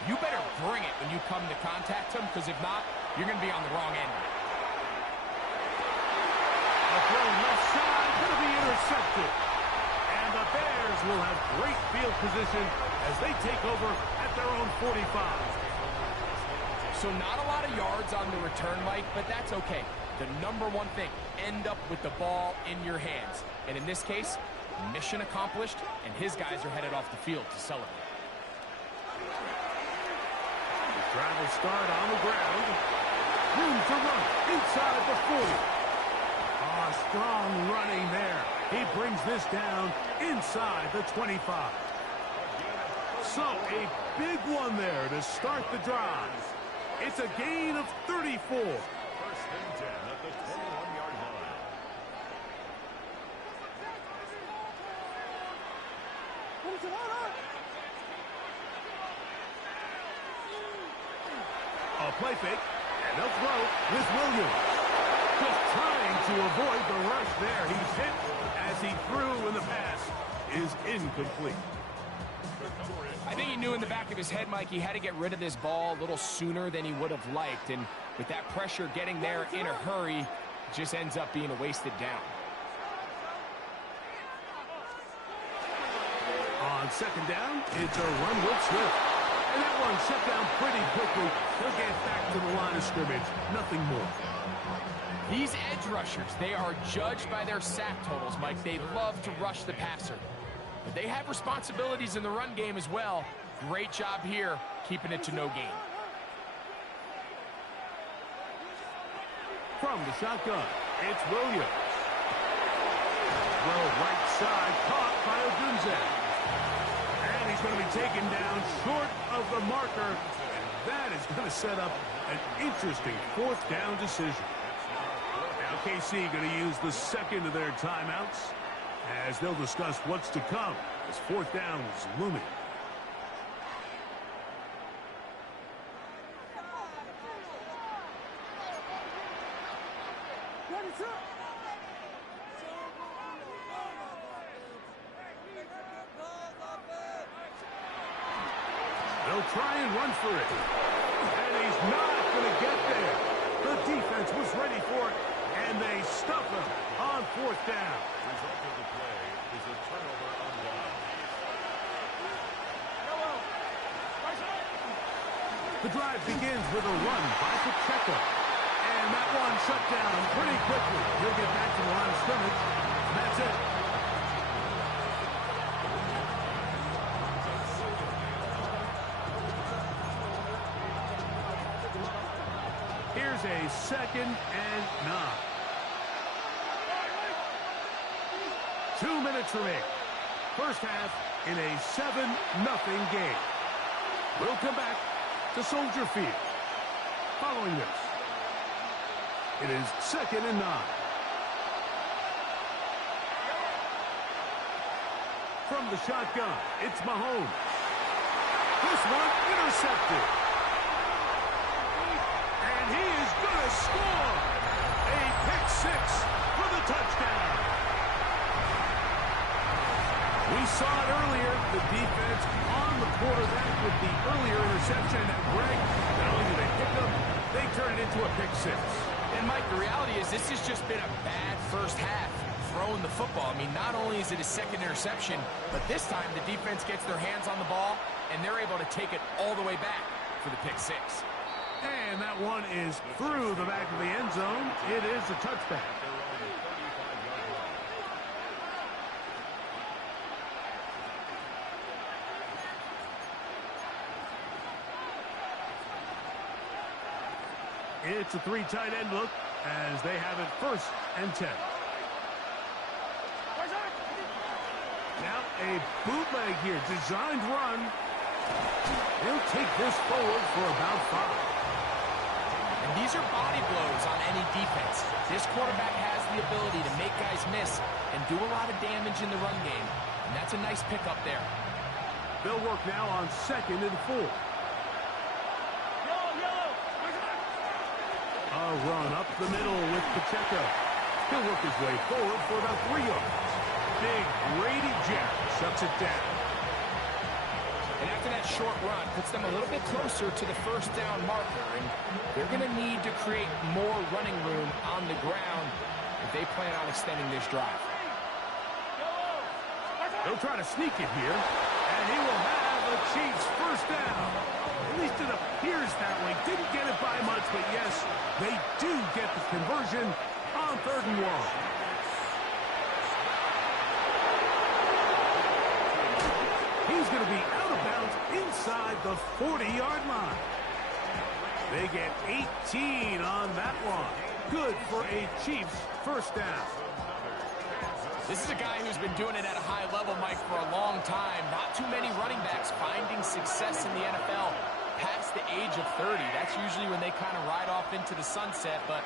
you better bring it when you come to contact him, because if not, you're going to be on the wrong end. A throw left side, going to be intercepted. And the Bears will have great field position as they take over at their own 45. So not a lot of yards on the return, Mike, but that's okay. The number one thing, end up with the ball in your hands. And in this case, mission accomplished, and his guys are headed off the field to celebrate. The drive will start on the ground. Room to run inside the 40. Strong running there. He brings this down inside the 25. So a big one there to start the drive. It's a gain of 34. First and 10 at the 21-yard line. A play fake, and they'll throw with Williams. Just trying to avoid the rush there. He's hit as he threw, and the pass is incomplete. I think he knew in the back of his head, Mike, he had to get rid of this ball a little sooner than he would have liked. And with that pressure getting there in a hurry, it just ends up being a wasted down. On second down, it's a run with Swift. And that one shut down pretty quickly. He'll get back to the line of scrimmage. Nothing more. These edge rushers, they are judged by their sack totals, Mike. They love to rush the passer. But they have responsibilities in the run game as well. Great job here, keeping it to no gain. From the shotgun, it's Williams. Throw right side, caught by Odunze. And he's going to be taken down short of the marker. And that is going to set up an interesting fourth down decision. Now KC going to use the second of their timeouts as they'll discuss what's to come as fourth down is looming. They'll try and run for it. And he's not going to get there. The defense was ready for it, and they stuff him on fourth down. Result of the play is a turnover on downs. The drive begins with a run by Pacheco. And that one shut down pretty quickly. He'll get back to the line of scrimmage. And that's it. Here's a 2nd and 9. 2 minutes remaining. First half in a 7-0 game. We'll come back to Soldier Field. Following this, it is 2nd and 9. From the shotgun, it's Mahomes. This one intercepted. And he is going to score. A pick six for the touchdown. We saw it earlier, the defense on the quarterback with the earlier interception. And Greg, not only do they pick up, they turn it into a pick six. And Mike, the reality is this has just been a bad first half throwing the football. I mean, not only is it a second interception, but this time the defense gets their hands on the ball, and they're able to take it all the way back for the pick six. And that one is through the back of the end zone. It is a touchback. It's a 3 tight end look as they have it 1st and 10. Now a bootleg here, designed run. He'll take this forward for about 5. And these are body blows on any defense. This quarterback has the ability to make guys miss and do a lot of damage in the run game. And that's a nice pickup there. They'll work now on 2nd and 4. A run up the middle with Pacheco. He'll work his way forward for about 3 yards. Big Grady Jarrett shuts it down. And after that short run, puts them a little bit closer to the 1st down marker. And they're going to need to create more running room on the ground if they plan on extending this drive. They'll try to sneak it here, and he will have the Chiefs 1st down. At least it appears that way. Didn't get it by much, but yes, they do get the conversion on 3rd and 1. He's going to be out of bounds inside the 40-yard line. They get 18 on that one. Good for a Chiefs 1st down. This is a guy who's been doing it at a high level, Mike, for a long time. Not too many running backs finding success in the NFL past the age of 30. That's usually when they kind of ride off into the sunset, but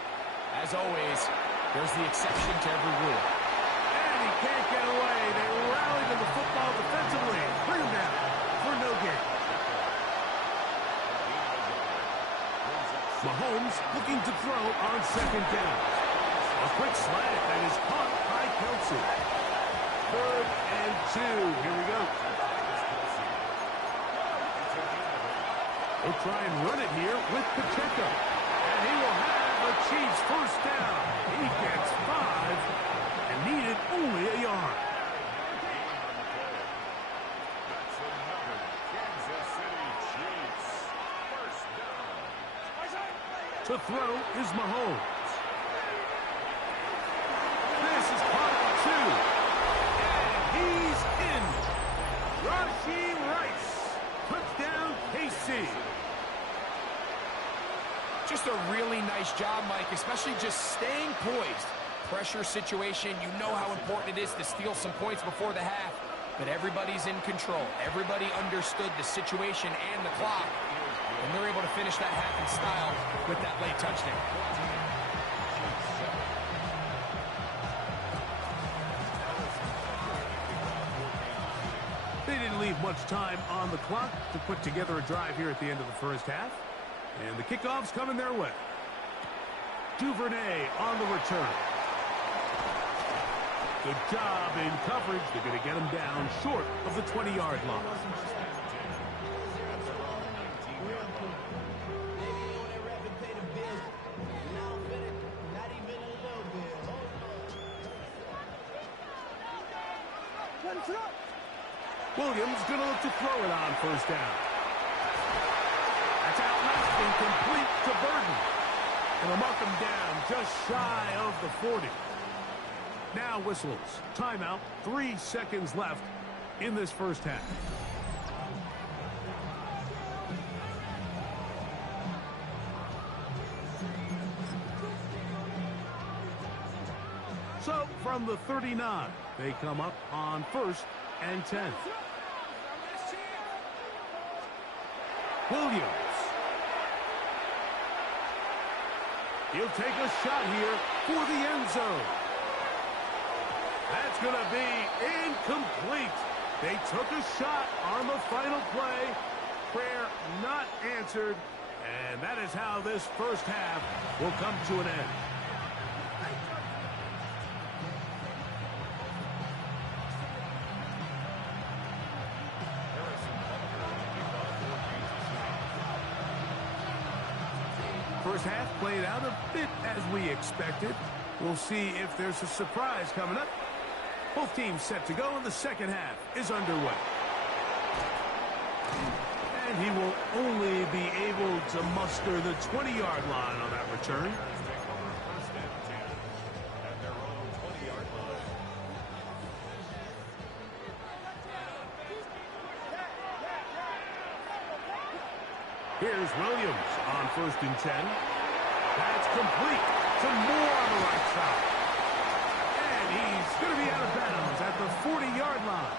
as always, there's the exception to every rule. And he can't get away. They rally to the football defensively. Bring him down for no gain. Mahomes looking to throw on 2nd down. A quick slant that is caught by Kelsey. 3rd and 2. Here we go. He'll try and run it here with Pacheco. And he will have the Chiefs 1st down. He gets 5 and needed only a yard. To throw is Mahomes. This is caught at 2. And he's in. Rashee Rice. Touchdown, KC. Just a really nice job, Mike, especially just staying poised. Pressure situation, you know how important it is to steal some points before the half, but everybody's in control. Everybody understood the situation and the clock, and they're able to finish that half in style with that late touchdown. They didn't leave much time on the clock to put together a drive here at the end of the 1st half. And the kickoff's coming their way. Duvernay on the return. Good job in coverage. They're going to get him down short of the 20-yard line. Williams going to look to throw it on 1st down. That's out left and complete to Burton. And they'll mark him down just shy of the 40. Now whistles. Timeout. 3 seconds left in this 1st half. So from the 39, they come up on 1st and 10. Williams. He'll take a shot here for the end zone. That's going to be incomplete. They took a shot on the final play. Prayer not answered. And that is how this 1st half will come to an end. First half played out a bit as we expected. We'll see if there's a surprise coming up. Both teams set to go, and the 2nd half is underway. And he will only be able to muster the 20-yard line on that return. Here's Williams on 1st and 10. That's complete. Some more on the right side. And he's going to be out of bounds at the 40-yard line.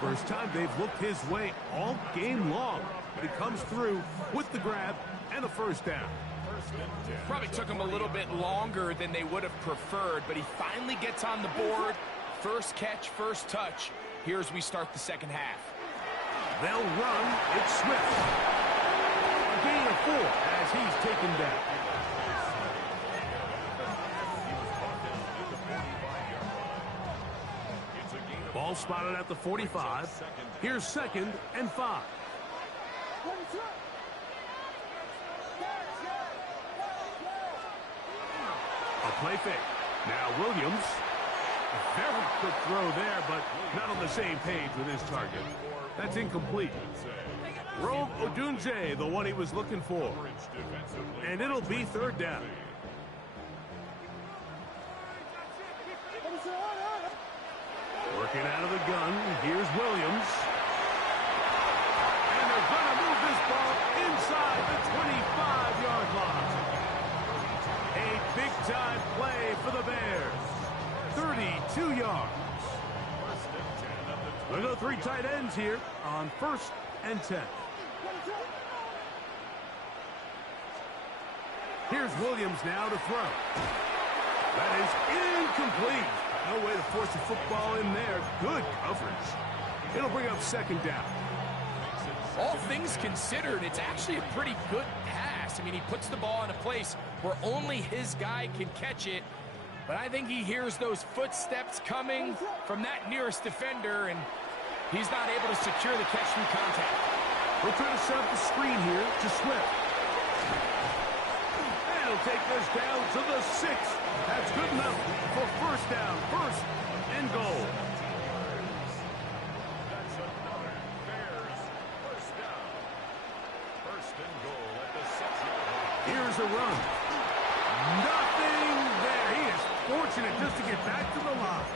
First time they've looked his way all game long. But he comes through with the grab and a first down. Probably took him a little bit longer than they would have preferred, but he finally gets on the board. First catch, first touch. Here as we start the second half. They'll run. It's Swift. A gain of 4 as he's taken down. Ball spotted at the 45. Here's 2nd and 5. A play fake. Now Williams. A very quick throw there, but not on the same page with his target. That's incomplete. Rome Odunze, the one he was looking for. And it'll be 3rd down. Working out of the gun, here's Williams. And they're going to move this ball inside the 25-yard line. A big-time play for the Bears. 32 yards. We'll go 3 tight ends here on 1st and 10. Here's Williams now to throw. That is incomplete. No way to force a football in there. Good coverage. It'll bring up 2nd down. All things considered, it's actually a pretty good pass. I mean, he puts the ball in a place where only his guy can catch it. But I think he hears those footsteps coming from that nearest defender, and he's not able to secure the catch through contact. We'll try to set up the screen here to Swift. And he'll take this down to the 6. That's good enough for 1st down, 1st and goal. That's another Bears first down. 1st and goal at the 6-yard line. Here's a run. Nothing there. He is fortunate just to get back to the line.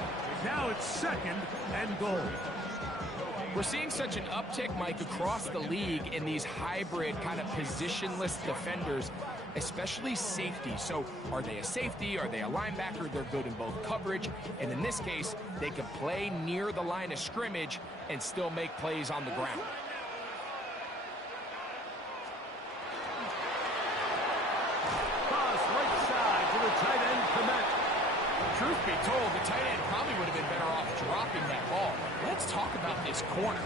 Now it's 2nd and goal. We're seeing such an uptick, Mike, across the league in these hybrid kind of positionless defenders, especially safety. So are they a safety? Are they a linebacker? They're good in both coverage. And in this case, they can play near the line of scrimmage and still make plays on the ground. Pass right side to the tight end, Komet. Truth be told, the tight end probably would have been better off dropping that ball. Let's talk about this corner.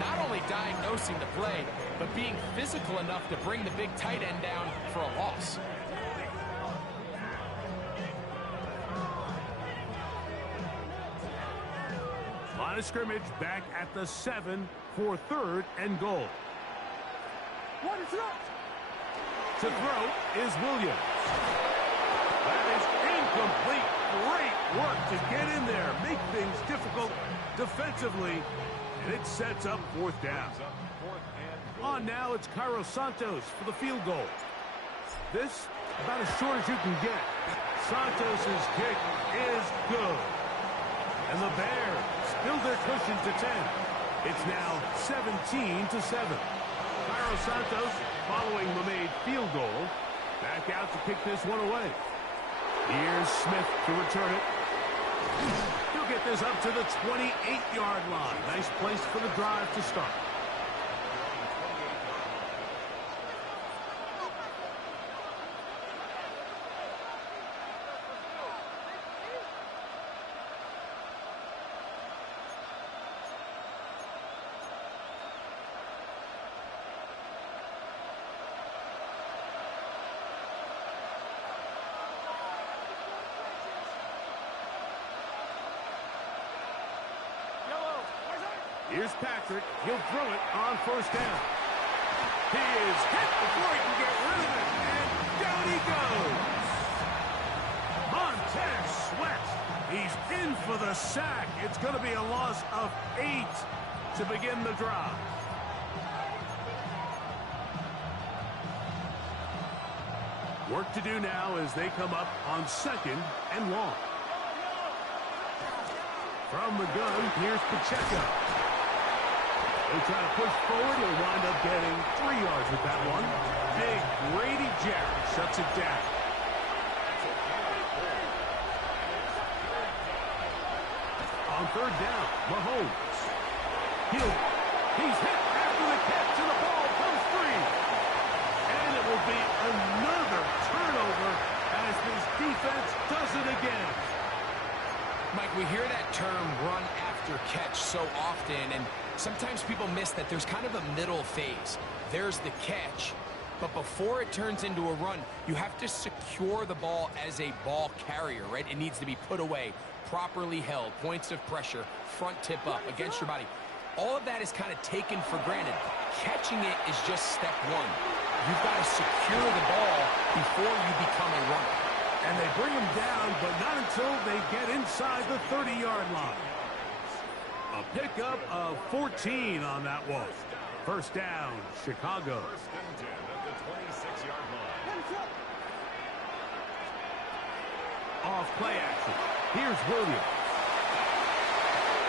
Not only diagnosing the play, but being physical enough to bring the big tight end down for a loss. Line of scrimmage back at the 7 for 3rd and goal. To throw is Williams. That is incomplete. Great work to get in there, make things difficult defensively, and it sets up 4th down. On now, it's Cairo Santos for the field goal. This, about as short as you can get. Santos' kick is good. And the Bears build their cushion to 10. It's now 17-7. Cairo Santos, following the made field goal, back out to kick this one away. Here's Smith to return it. He'll get this up to the 28-yard line. Nice place for the drive to start. Here's Patrick. He'll throw it on 1st down. He is hit before he can get rid of it, and down he goes. Montez Sweat. He's in for the sack. It's going to be a loss of 8 to begin the drive. Work to do now as they come up on 2nd and long. From the gun, here's Pacheco. They try to push forward. He'll wind up getting 3 yards with that one. Big Grady Jarrett shuts it down. On third down, Mahomes. He's hit after the catch, and the ball comes free. And it will be another turnover as this defense does it again. Mike, we hear that term run after catch so often, and sometimes people miss that there's kind of a middle phase. There's the catch, but before it turns into a run, you have to secure the ball as a ball carrier, right? It needs to be put away, properly held, points of pressure, front tip up against your body. All of that is kind of taken for granted. Catching it is just step one. You've got to secure the ball before you become a runner. And they bring him down, but not until they get inside the 30-yard line. A pickup of 14 on that one. First down, Chicago. First and 10 at the 26-yard line. Off play action. Here's Williams.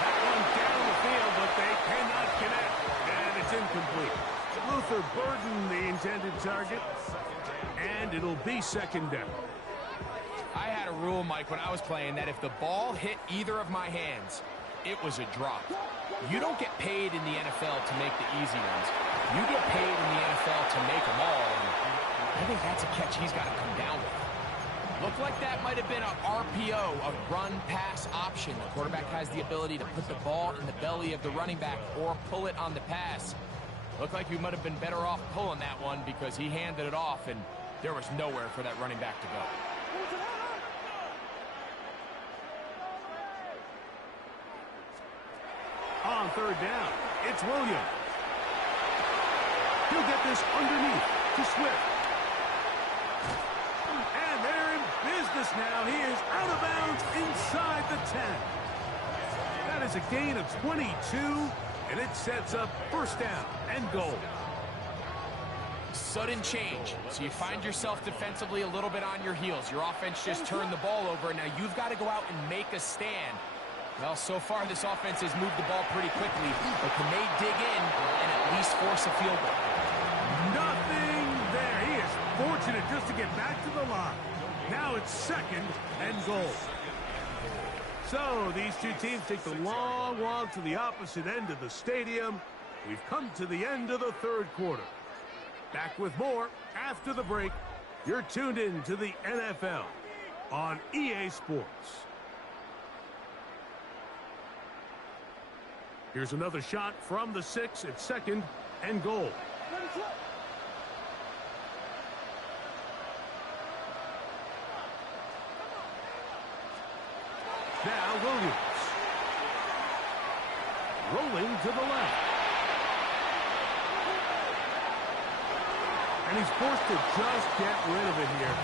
That one down the field, but they cannot connect. And it's incomplete. Luther Burden, the intended target. And it'll be second down. I had a rule, Mike, when I was playing that if the ball hit either of my hands, it was a drop. You don't get paid in the NFL to make the easy ones. You get paid in the NFL to make them all. And I think that's a catch he's got to come down with. Looked like that might have been an RPO, a run-pass option. The quarterback has the ability to put the ball in the belly of the running back or pull it on the pass. Looked like we might have been better off pulling that one because he handed it off, and there was nowhere for that running back to go. On third down, it's Williams. He'll get this underneath to Swift. And they're in business now. He is out of bounds inside the 10. That is a gain of 22, and it sets up first down and goal. Sudden change. So you find yourself defensively a little bit on your heels. Your offense just turned the ball over. Now you've got to go out and make a stand. Well, so far this offense has moved the ball pretty quickly, but can they dig in and at least force a field goal? Nothing there. He is fortunate just to get back to the line. Now it's second and goal. So these two teams take the long walk to the opposite end of the stadium. We've come to the end of the third quarter. Back with more after the break. You're tuned in to the NFL on EA Sports. Here's another shot from the 6 at second and goal. Now Williams. Rolling to the left. And he's forced to just get rid of it here.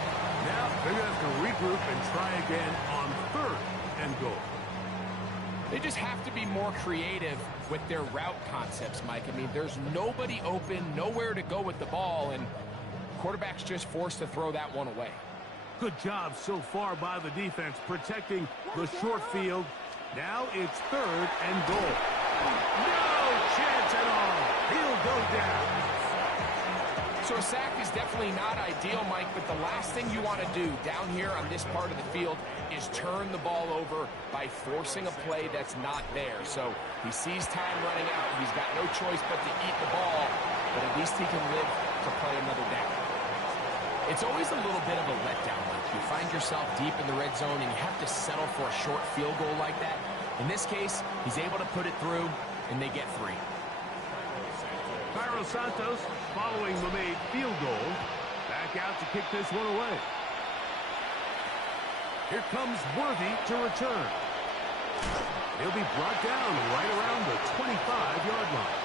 Now they're going to have to regroup and try again on third and goal. They just have to be more creative with their route concepts, Mike. I mean, there's nobody open, nowhere to go with the ball, and quarterback's just forced to throw that one away. Good job so far by the defense protecting the short field. Now it's third and goal. No chance at all. He'll go down. So a sack is definitely not ideal, Mike, but the last thing you want to do down here on this part of the field is turn the ball over by forcing a play that's not there. So he sees time running out. He's got no choice but to eat the ball, but at least he can live to play another down. It's always a little bit of a letdown, Mike. You find yourself deep in the red zone and you have to settle for a short field goal like that. In this case, he's able to put it through, and they get 3. Cairo Santos, following the made field goal, back out to kick this one away. Here comes Worthy to return. He'll be brought down right around the 25-yard line.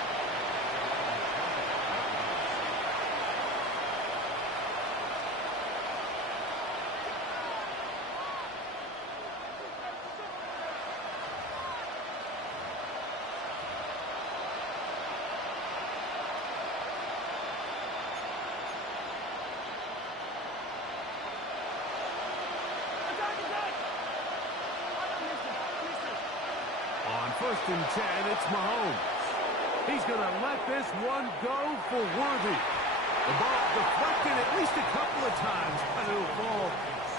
First and 10, it's Mahomes. He's going to let this one go for Worthy. The ball deflected at least a couple of times, but it'll fall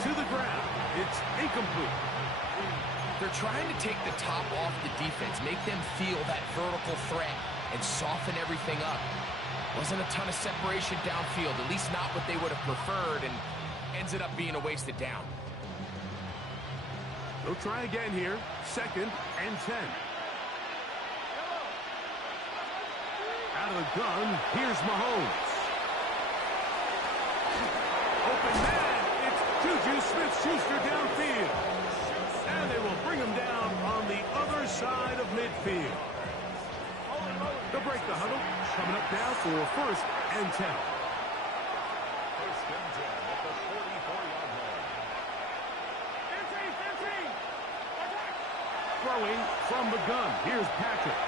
to the ground. It's incomplete. They're trying to take the top off the defense, make them feel that vertical threat, and soften everything up. Wasn't a ton of separation downfield, at least not what they would have preferred, and ended up being a wasted down. They'll try again here. 2nd and 10. Out of the gun, here's Mahomes. Open man, it's Juju Smith-Schuster downfield. And they will bring him down on the other side of midfield. They'll break the huddle. Coming up now for 1st and 10. 1st and 10 at the 44-yard line. 15. Throwing from the gun. Here's Patrick.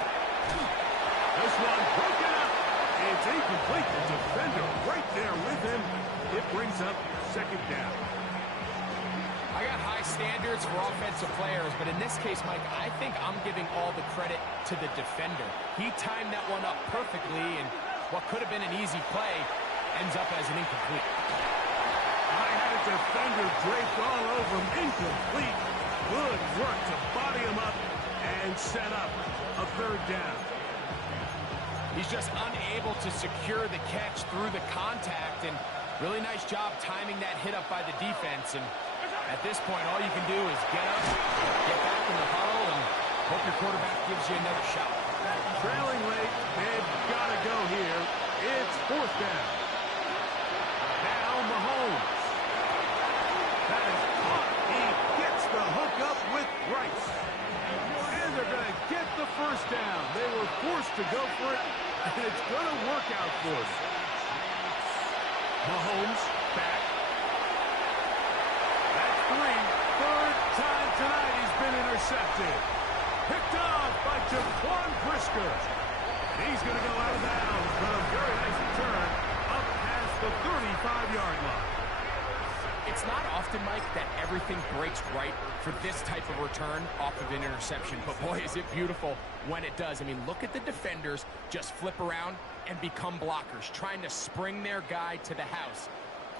This one broken up. It's incomplete. The defender right there with him. It brings up 2nd down. I got high standards for offensive players, but in this case, Mike, I think I'm giving all the credit to the defender. He timed that one up perfectly, and what could have been an easy play ends up as an incomplete. I had a defender draped all over him. Incomplete. Good work to body him up and set up a 3rd down. He's just unable to secure the catch through the contact, and really nice job timing that hit up by the defense. And at this point, all you can do is get up, get back in the huddle, and hope your quarterback gives you another shot. Trailing late, they've got to go here. It's 4th down. Now Mahomes. That is caught. He gets the hook up with Rice. And they're going to get the 1st down. They were forced to go for it, and it's going to work out for them. Mahomes back. That's 3. 3rd time tonight he's been intercepted. Picked off by Jaquan Brisker. He's going to go out of bounds, but a very nice return up past the 35-yard line. It's not often, Mike, that everything breaks right for this type of return off of an interception. But boy, is it beautiful when it does. I mean, look at the defenders just flip around and become blockers, trying to spring their guy to the house.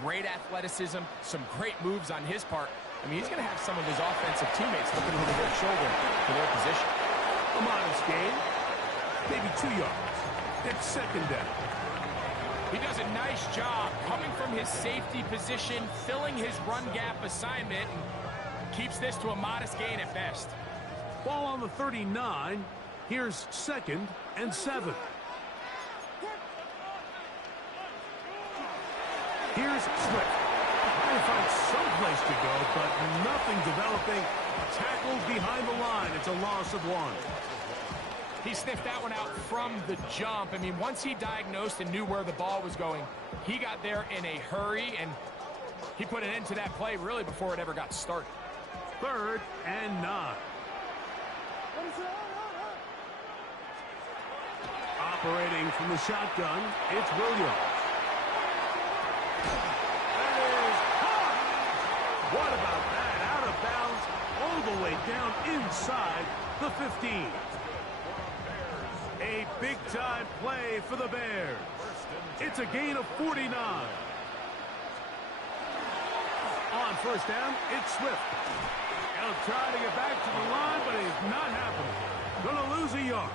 Great athleticism, some great moves on his part. I mean, he's going to have some of his offensive teammates looking over their shoulder for their position. A modest gain, maybe 2 yards. It's 2nd down. He does a nice job coming from his safety position, filling his run gap assignment, and keeps this to a modest gain at best. Ball on the 39. Here's 2nd and 7. Here's Swift. Trying to find someplace to go, but nothing developing. Tackled behind the line. It's a loss of 1. He sniffed that one out from the jump. I mean, once he diagnosed and knew where the ball was going, he got there in a hurry, and he put an end to that play really before it ever got started. 3rd and 9. Operating from the shotgun, it's Williams. That is caught. What about that? Out of bounds, all the way down inside the 15. A big-time play for the Bears. It's a gain of 49. On 1st down, it's Swift. He'll try to get back to the line, but it's not happening. Going to lose a yard.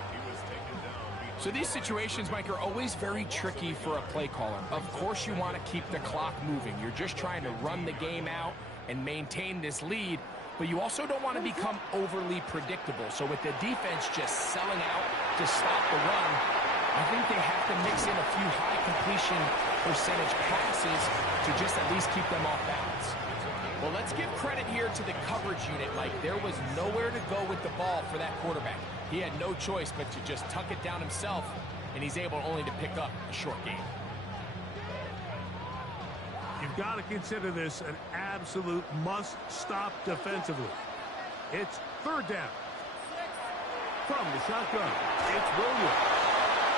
So these situations, Mike, are always very tricky for a play caller. Of course you want to keep the clock moving. You're just trying to run the game out and maintain this lead, but you also don't want to become overly predictable. So with the defense just selling out to stop the run, I think they have to mix in a few high completion percentage passes to just at least keep them off balance. Well, let's give credit here to the coverage unit, Mike. There was nowhere to go with the ball for that quarterback. He had no choice but to just tuck it down himself, and he's able only to pick up a short gain. You've got to consider this an absolute must-stop defensively. It's 3rd down. From the shotgun, it's Williams.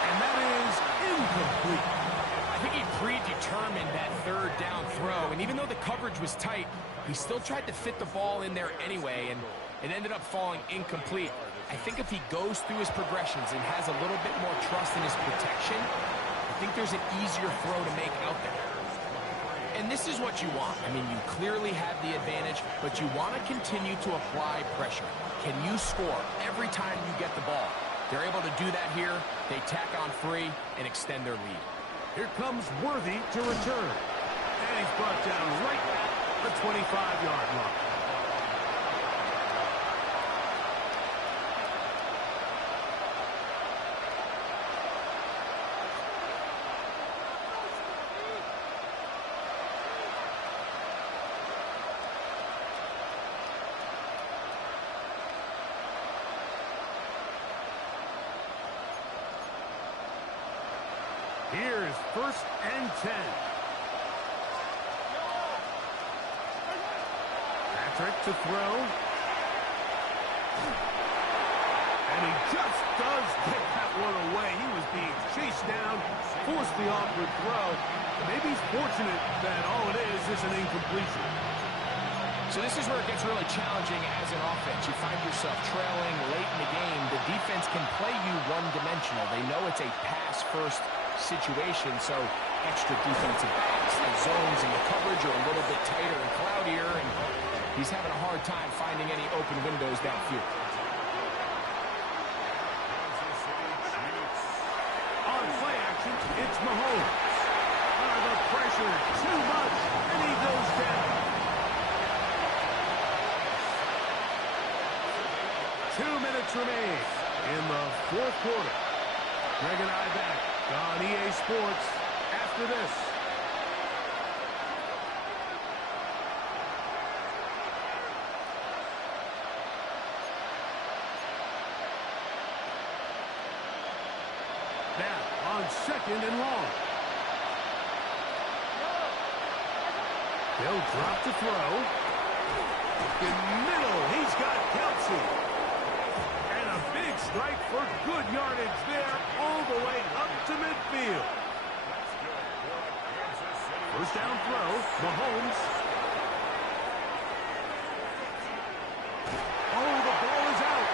And that is incomplete. I think he predetermined that 3rd down throw, and even though the coverage was tight, he still tried to fit the ball in there anyway, and it ended up falling incomplete. I think if he goes through his progressions and has a little bit more trust in his protection, I think there's an easier throw to make out there. And this is what you want. I mean, you clearly have the advantage, but you want to continue to apply pressure. Can you score every time you get the ball? They're able to do that here. They tack on 3 and extend their lead. Here comes Worthy to return. And he's brought down right at the 25-yard line. Here's 1st and 10. Patrick to throw. And he just does get that one away. He was being chased down, forced the awkward throw. Maybe he's fortunate that all it is an incompletion. So this is where it gets really challenging as an offense. You find yourself trailing late in the game. The defense can play you one-dimensional. They know it's a pass-first situation, so extra defensive backs. The zones and the coverage are a little bit tighter and cloudier, and he's having a hard time finding any open windows downfield. On play action, it's Mahomes. The pressure, too much, and he goes down. 2 minutes remain in the 4th quarter. Greg and I back on EA Sports after this. Now on 2nd and long. They'll drop to throw. In middle, he's got Kelsey. Big strike for good yardage there, all the way up to midfield. 1st down throw, Mahomes. Oh, the ball is out.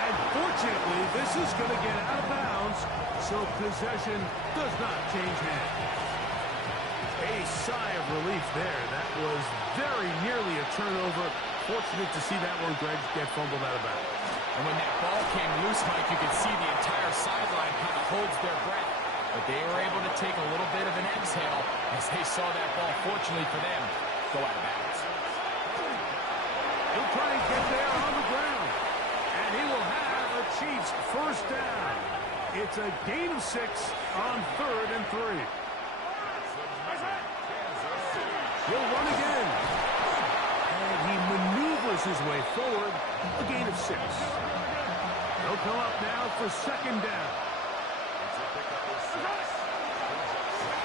And fortunately, this is going to get out of bounds, so possession does not change hands. A sigh of relief there. That was very nearly a turnover. Fortunate to see that one, Greg, get fumbled out of bounds. And when that ball came loose, Mike, you could see the entire sideline kind of holds their breath. But they were able to take a little bit of an exhale as they saw that ball, fortunately for them, go out of bounds. He'll try and get there on the ground. And he will have a Chiefs 1st down. It's a gain of 6 on 3rd and 3. He'll run again. And he maneuvers his way forward. A gain of 6. They'll come up now for 2nd down.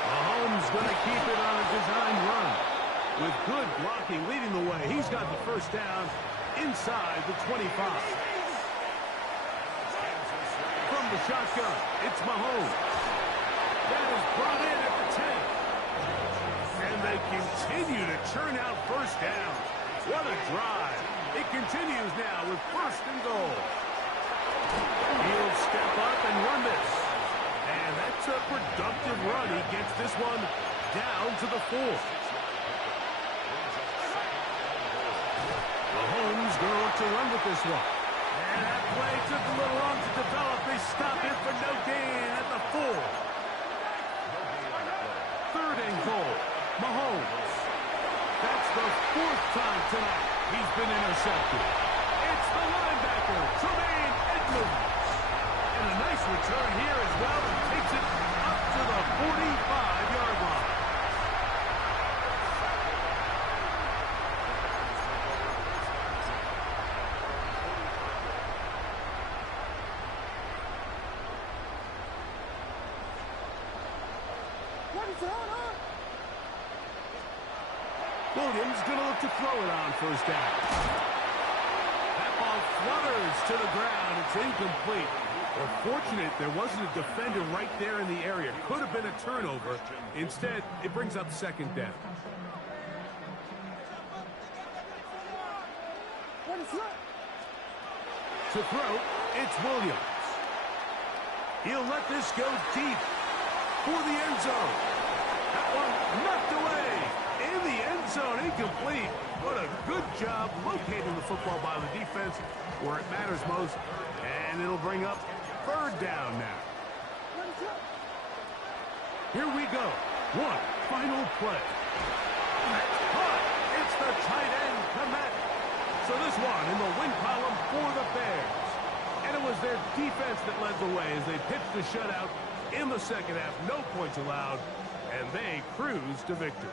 Mahomes going to keep it on a designed run. With good blocking leading the way, he's got the 1st down inside the 25. From the shotgun, it's Mahomes. That is brought in at the 10. And they continue to churn out 1st down. What a drive. It continues now with 1st and goal. He'll step up and run this. And that's a productive run. He gets this one down to the 4. Mahomes going to look to run with this one. And that play took a little long to develop. They stop it for no gain at the 4. 3rd and goal. Mahomes. That's the 4th time tonight he's been intercepted. It's the linebacker, Tremaine Edmunds. And a nice return here as well. He takes it up to the 45-yard line. What is going on? Williams going to look to throw it on 1st down. That ball flutters to the ground. It's incomplete. Well, fortunate there wasn't a defender right there in the area. Could have been a turnover. Instead, it brings up 2nd down. What is that? To throw, it's Williams. He'll let this go deep for the end zone. That one knocked away. In the end zone, incomplete. What a good job locating the football by the defense where it matters most. And it'll bring up third down now. Here we go. One final play. Caught. It's the tight end, Komet. So this one in the win column for the Bears. And it was their defense that led the way as they pitched the shutout in the second half. No points allowed, and they cruised to victory.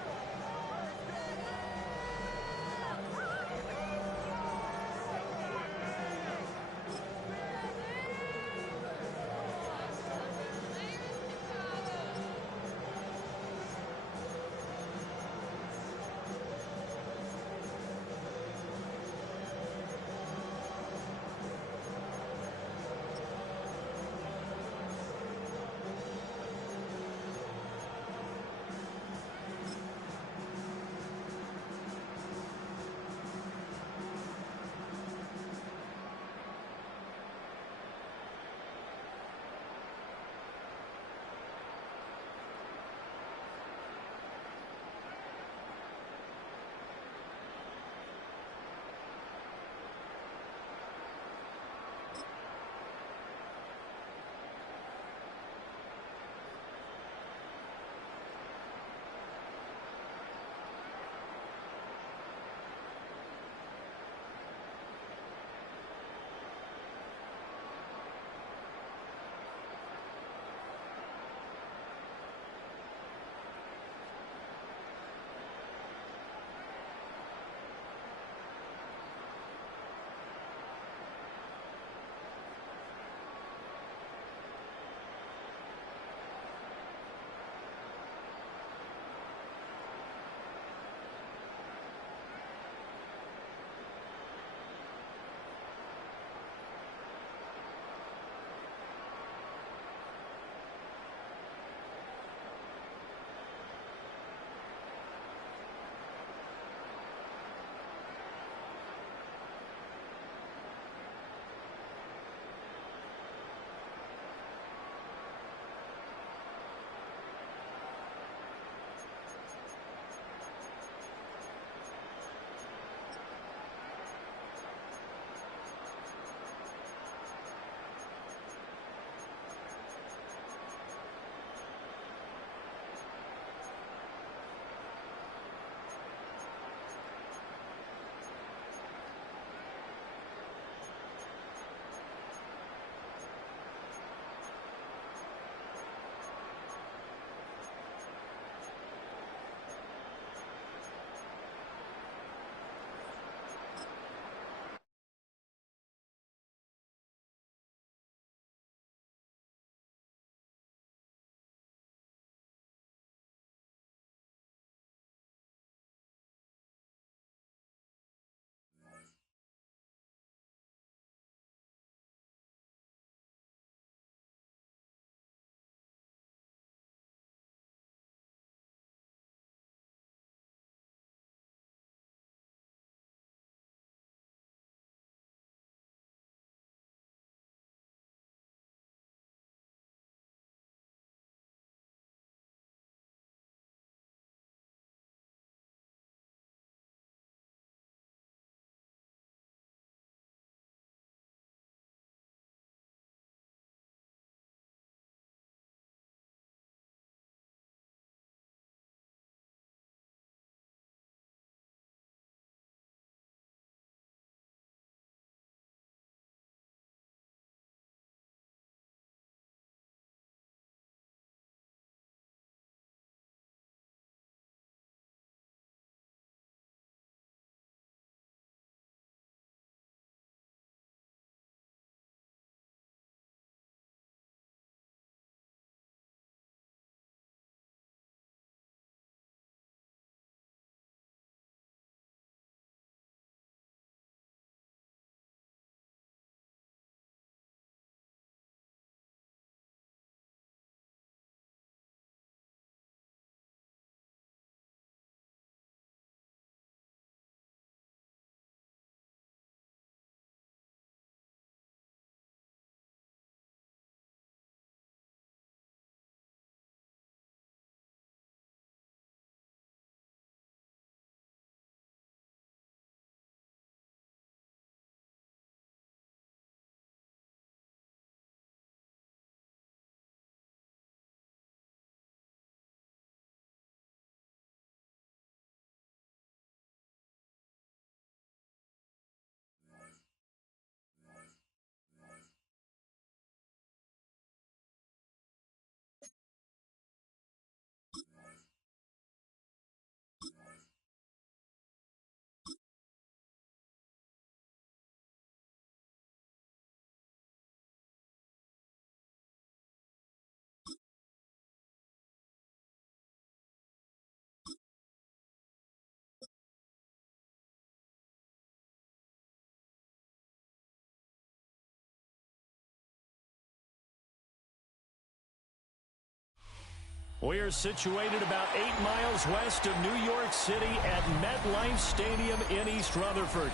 We're situated about 8 miles west of New York City at MetLife Stadium in East Rutherford.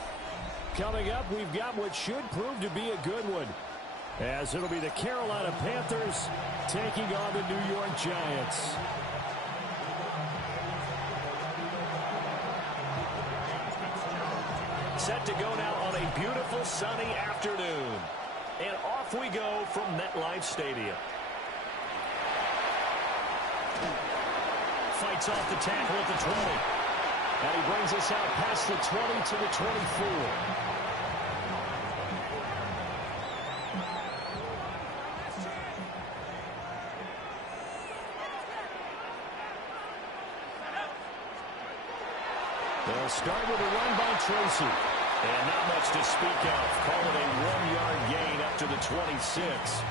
Coming up, we've got what should prove to be a good one, as it'll be the Carolina Panthers taking on the New York Giants. Set to go now on a beautiful sunny afternoon. And off we go from MetLife Stadium. Fights off the tackle at the 20. And he brings us out past the 20 to the 24. They'll start with a run by Tracy. And not much to speak of. Call it a 1-yard gain up to the 26.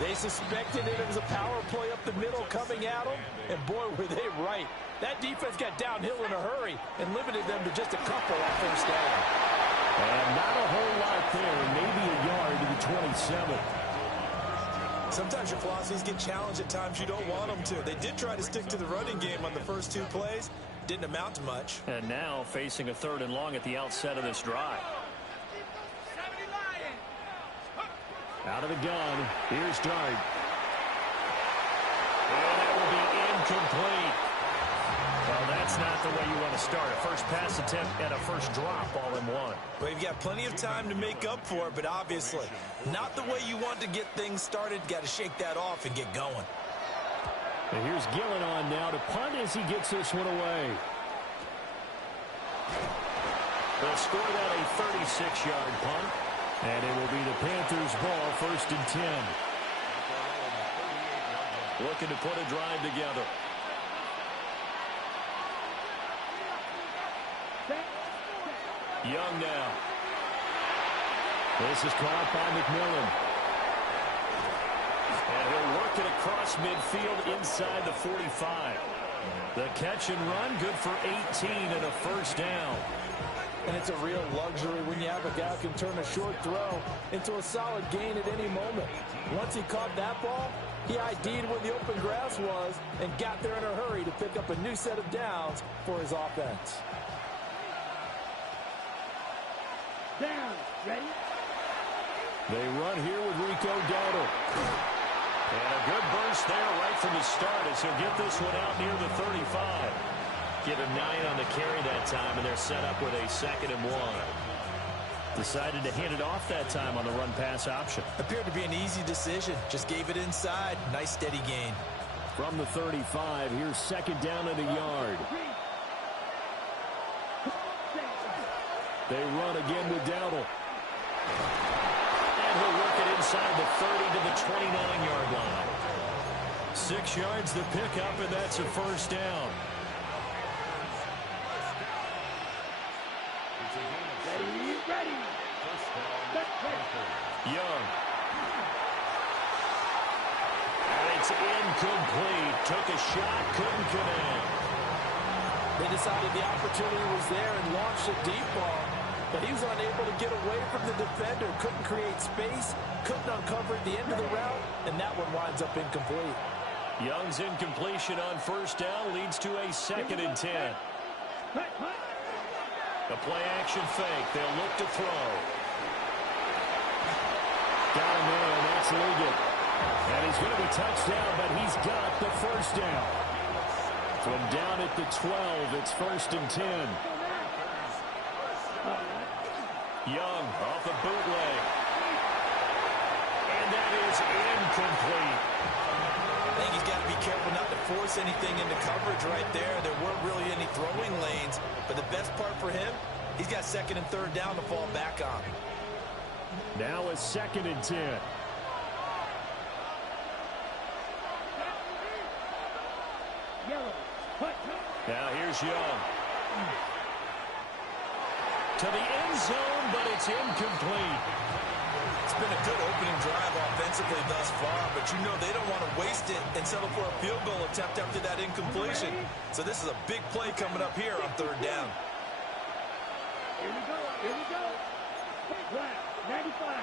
They suspected it was a power play up the middle coming at them, and boy, were they right. That defense got downhill in a hurry and limited them to just a couple on first down. And not a whole lot there, maybe a yard to the 27. Sometimes your philosophies get challenged at times you don't want them to. They did try to stick to the running game on the first 2 plays. Didn't amount to much. And now facing a 3rd and long at the outset of this drive. Out of the gun, here's Dart. And that will be incomplete. Well, that's not the way you want to start. A first pass attempt and a first drop all in one. Well, you've got plenty of time to make up for it, but obviously not the way you want to get things started. Got to shake that off and get going. And here's Gillen on now to punt as he gets this one away. They'll score that a 36-yard punt. And it will be the Panthers' ball, 1st and 10. Looking to put a drive together. Young now. This is caught by McMillan. And he'll work it across midfield inside the 45. The catch and run, good for 18 and a first down. And it's a real luxury when you have a guy who can turn a short throw into a solid gain at any moment. Once he caught that ball, he ID'd where the open grass was and got there in a hurry to pick up a new set of downs for his offense. Down. Ready? They run here with Rico Dowdle. And a good burst there right from the start as he'll get this one out near the 35. Give him 9 on the carry that time, and they're set up with a 2nd and 1. Decided to hand it off that time on the run-pass option. Appeared to be an easy decision. Just gave it inside. Nice steady gain. From the 35, here's 2nd down and a yard. They run again with Dowdle. And he'll work it inside the 30 to the 29-yard line. 6 yards the pickup, and that's a first down. Ready. Young. And it's incomplete. Took a shot, couldn't connect. They decided the opportunity was there and launched a deep ball, but he was unable to get away from the defender, couldn't create space, couldn't uncover at the end of the route, and that one winds up incomplete. Young's incompletion on first down leads to a 2nd and 10. A play-action fake. They'll look to throw. Got him in. That's Liggett. And he's going to be touched down, but he's got the first down. From down at the 12, it's 1st and 10. Young off the bootleg. And that is incomplete. I think he's got to be careful not to force anything into coverage right there. There weren't really any throwing lanes, but the best part for him, he's got 2nd and 3rd down to fall back on. Now a 2nd and 10. Now here's Young. To the end zone, but it's incomplete. It's been a good opening drive offensively thus far, but you know they don't want to waste it and settle for a field goal attempt after that incompletion. So this is a big play coming up here on 3rd down. Here we go. 95.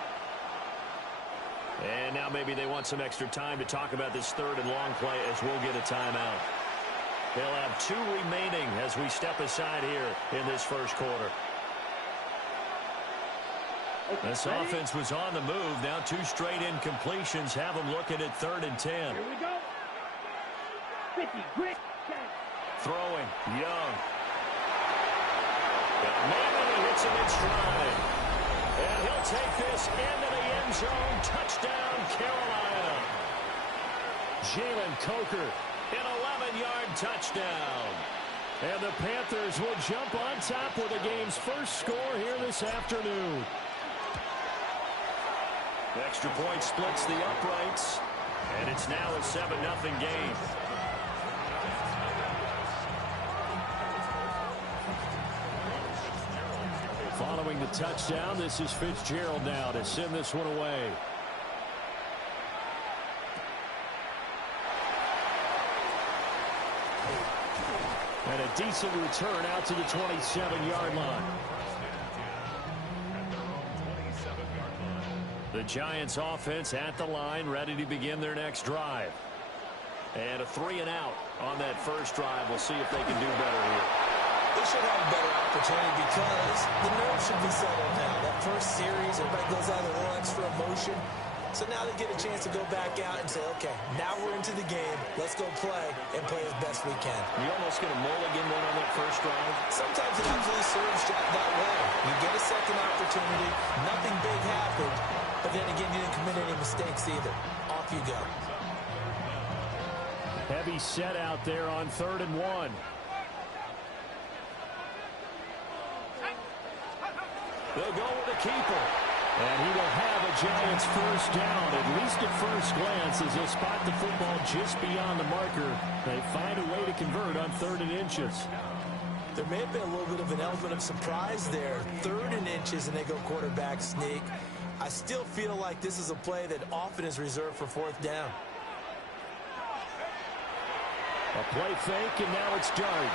And now maybe they want some extra time to talk about this third and long play as we'll get a timeout. They'll have 2 remaining as we step aside here in this first quarter. This offense was on the move. Now 2 straight incompletions have them looking at 3rd and 10. Here we go. 50, grit. Throwing, Young. Got man, and he hits him in stride. And he'll take this into the end zone. Touchdown, Carolina. Jalen Coker, an 11-yard touchdown. And the Panthers will jump on top with the game's first score here this afternoon. The extra point splits the uprights, and it's now a 7-0 game. Following the touchdown, this is Fitzgerald now to send this one away. And a decent return out to the 27-yard line. The Giants offense at the line, ready to begin their next drive. And a 3-and-out on that first drive. We'll see if they can do better here. They should have a better opportunity because the nerves should be settled now. That first series, everybody goes out of a little extra emotion. So now they get a chance to go back out and say, okay, now we're into the game. Let's go play and play as best we can. You almost get a mulligan one on that first drive. Sometimes it actually serves that way. You get a second opportunity. Nothing big happened. But then again, you didn't commit any mistakes either. Off you go. Heavy set out there on 3rd and 1. They'll go with a keeper. And he will have a Giants first down, at least at first glance, as they'll spot the football just beyond the marker. They find a way to convert on 3rd and inches. There may have been a little bit of an element of surprise there. 3rd and inches, and they go quarterback sneak. I still feel like this is a play that often is reserved for 4th down. A play fake, and now it's Dart.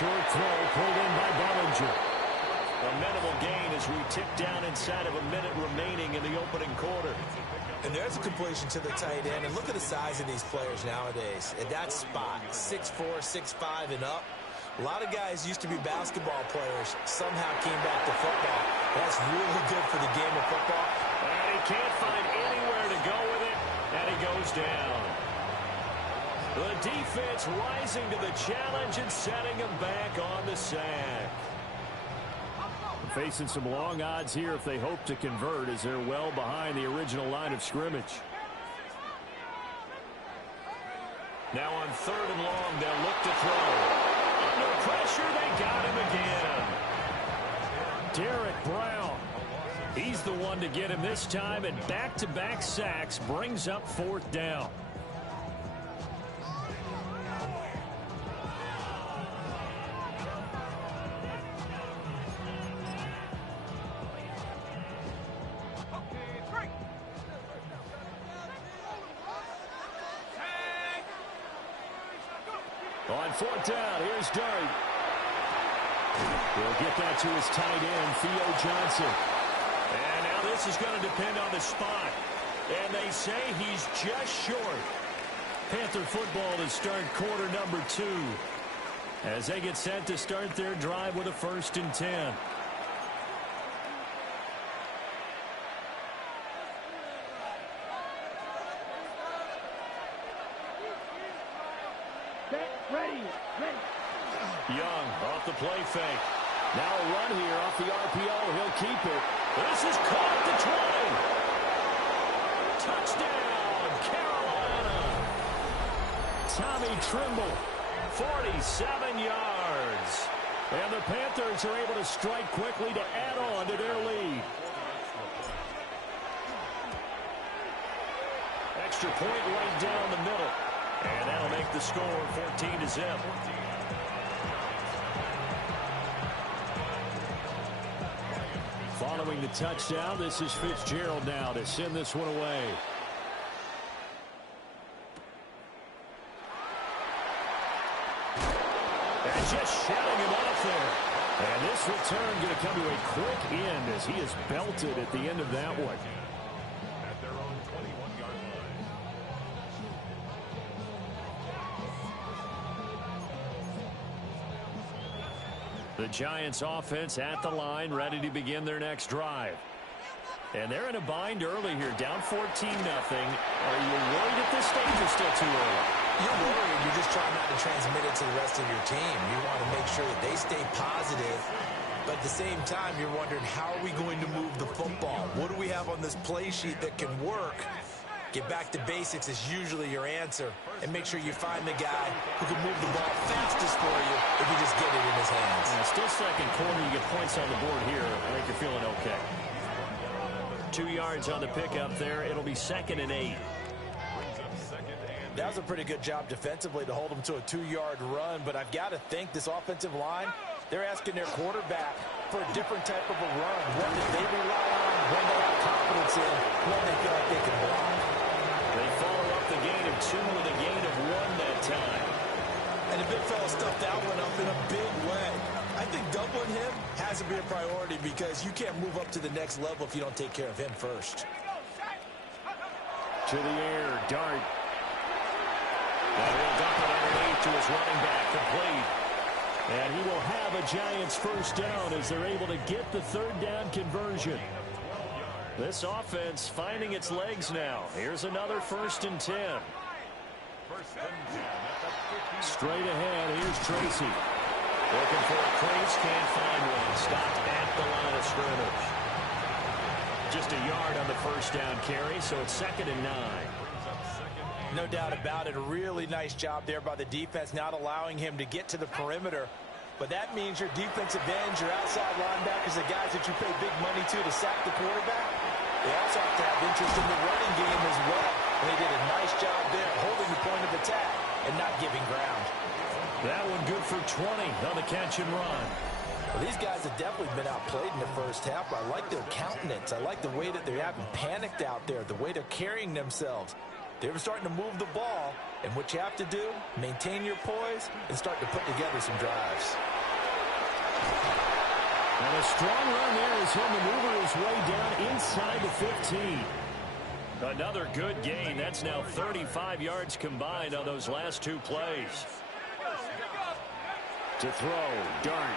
Short throw pulled in by Bellinger. A minimal gain as we tick down inside of a minute remaining in the opening quarter. And there's a completion to the tight end. And look at the size of these players nowadays. At that spot, 6'4", 6'5", and up. A lot of guys used to be basketball players, somehow came back to football. That's really good for the game of football. And he can't find anywhere to go with it, and he goes down. The defense rising to the challenge and setting him back on the sack. Facing some long odds here if they hope to convert, as they're well behind the original line of scrimmage. Now on 3rd and long, they'll look to throw. Under pressure, they got him again. Derek Brown. He's the one to get him this time, and back-to-back sacks brings up 4th down. On 4th down, here's Dart. He'll get that to his tight end, Theo Johnson. And now this is going to depend on the spot. And they say he's just short. Panther football to start quarter number 2. As they get set to start their drive with a 1st and 10. Young off the play fake. Now a run here off the RPO. He'll keep it. This is caught at the 20. Touchdown, Carolina. Tommy Trimble, 47 yards. And the Panthers are able to strike quickly to add on to their lead. Extra point right down the middle. And that'll make the score 14-0. Following the touchdown, this is Fitzgerald now to send this one away. And just shouting him off there. And this return going to come to a quick end as he is belted at the end of that one. The Giants offense at the line, ready to begin their next drive. And they're in a bind early here, down 14-0. Are you worried at this stage or still too early? You're worried. You're just trying not to transmit it to the rest of your team. You want to make sure that they stay positive. But at the same time, you're wondering, how are we going to move the football? What do we have on this play sheet that can work? Get back to basics is usually your answer. And make sure you find the guy who can move the ball fastest for you if you just get it in his hands. Yeah, still second quarter. You get points on the board here. I think you're feeling okay. 2 yards on the pickup there. It'll be 2nd and 8. That was a pretty good job defensively to hold them to a 2-yard run. But I've got to think this offensive line, they're asking their quarterback for a different type of a run. One that they rely on, one they have confidence in, one they feel like they can block. They follow up the gain of 2 with a gain of 1 that time. And the big fella stuffed that one up in a big way. I think doubling him has to be a priority because you can't move up to the next level if you don't take care of him first. To the air, Dart. And he'll dump it underneath to his running back, complete. And he will have a Giants first down as they're able to get the 3rd down conversion. This offense finding its legs now. Here's another 1st and 10. Straight ahead, here's Tracy. Looking for a crease, can't find one. Stopped at the line of scrimmage. Just a yard on the 1st down carry, so it's 2nd and 9. No doubt about it. A really nice job there by the defense, not allowing him to get to the perimeter. But that means your defensive ends, your outside linebackers, the guys that you pay big money to sack the quarterback, they also have to have interest in the running game as well. And they did a nice job there holding the point of attack and not giving ground. That one good for 20 on the catch and run. Well, these guys have definitely been outplayed in the first half. I like their countenance. I like the way that they haven't panicked out there, the way they're carrying themselves. They were starting to move the ball, and what you have to do, maintain your poise and start to put together some drives. And a strong run there as he'll maneuver his way down inside the 15. Another good gain. That's now 35 yards combined on those last 2 plays. To throw, Dart.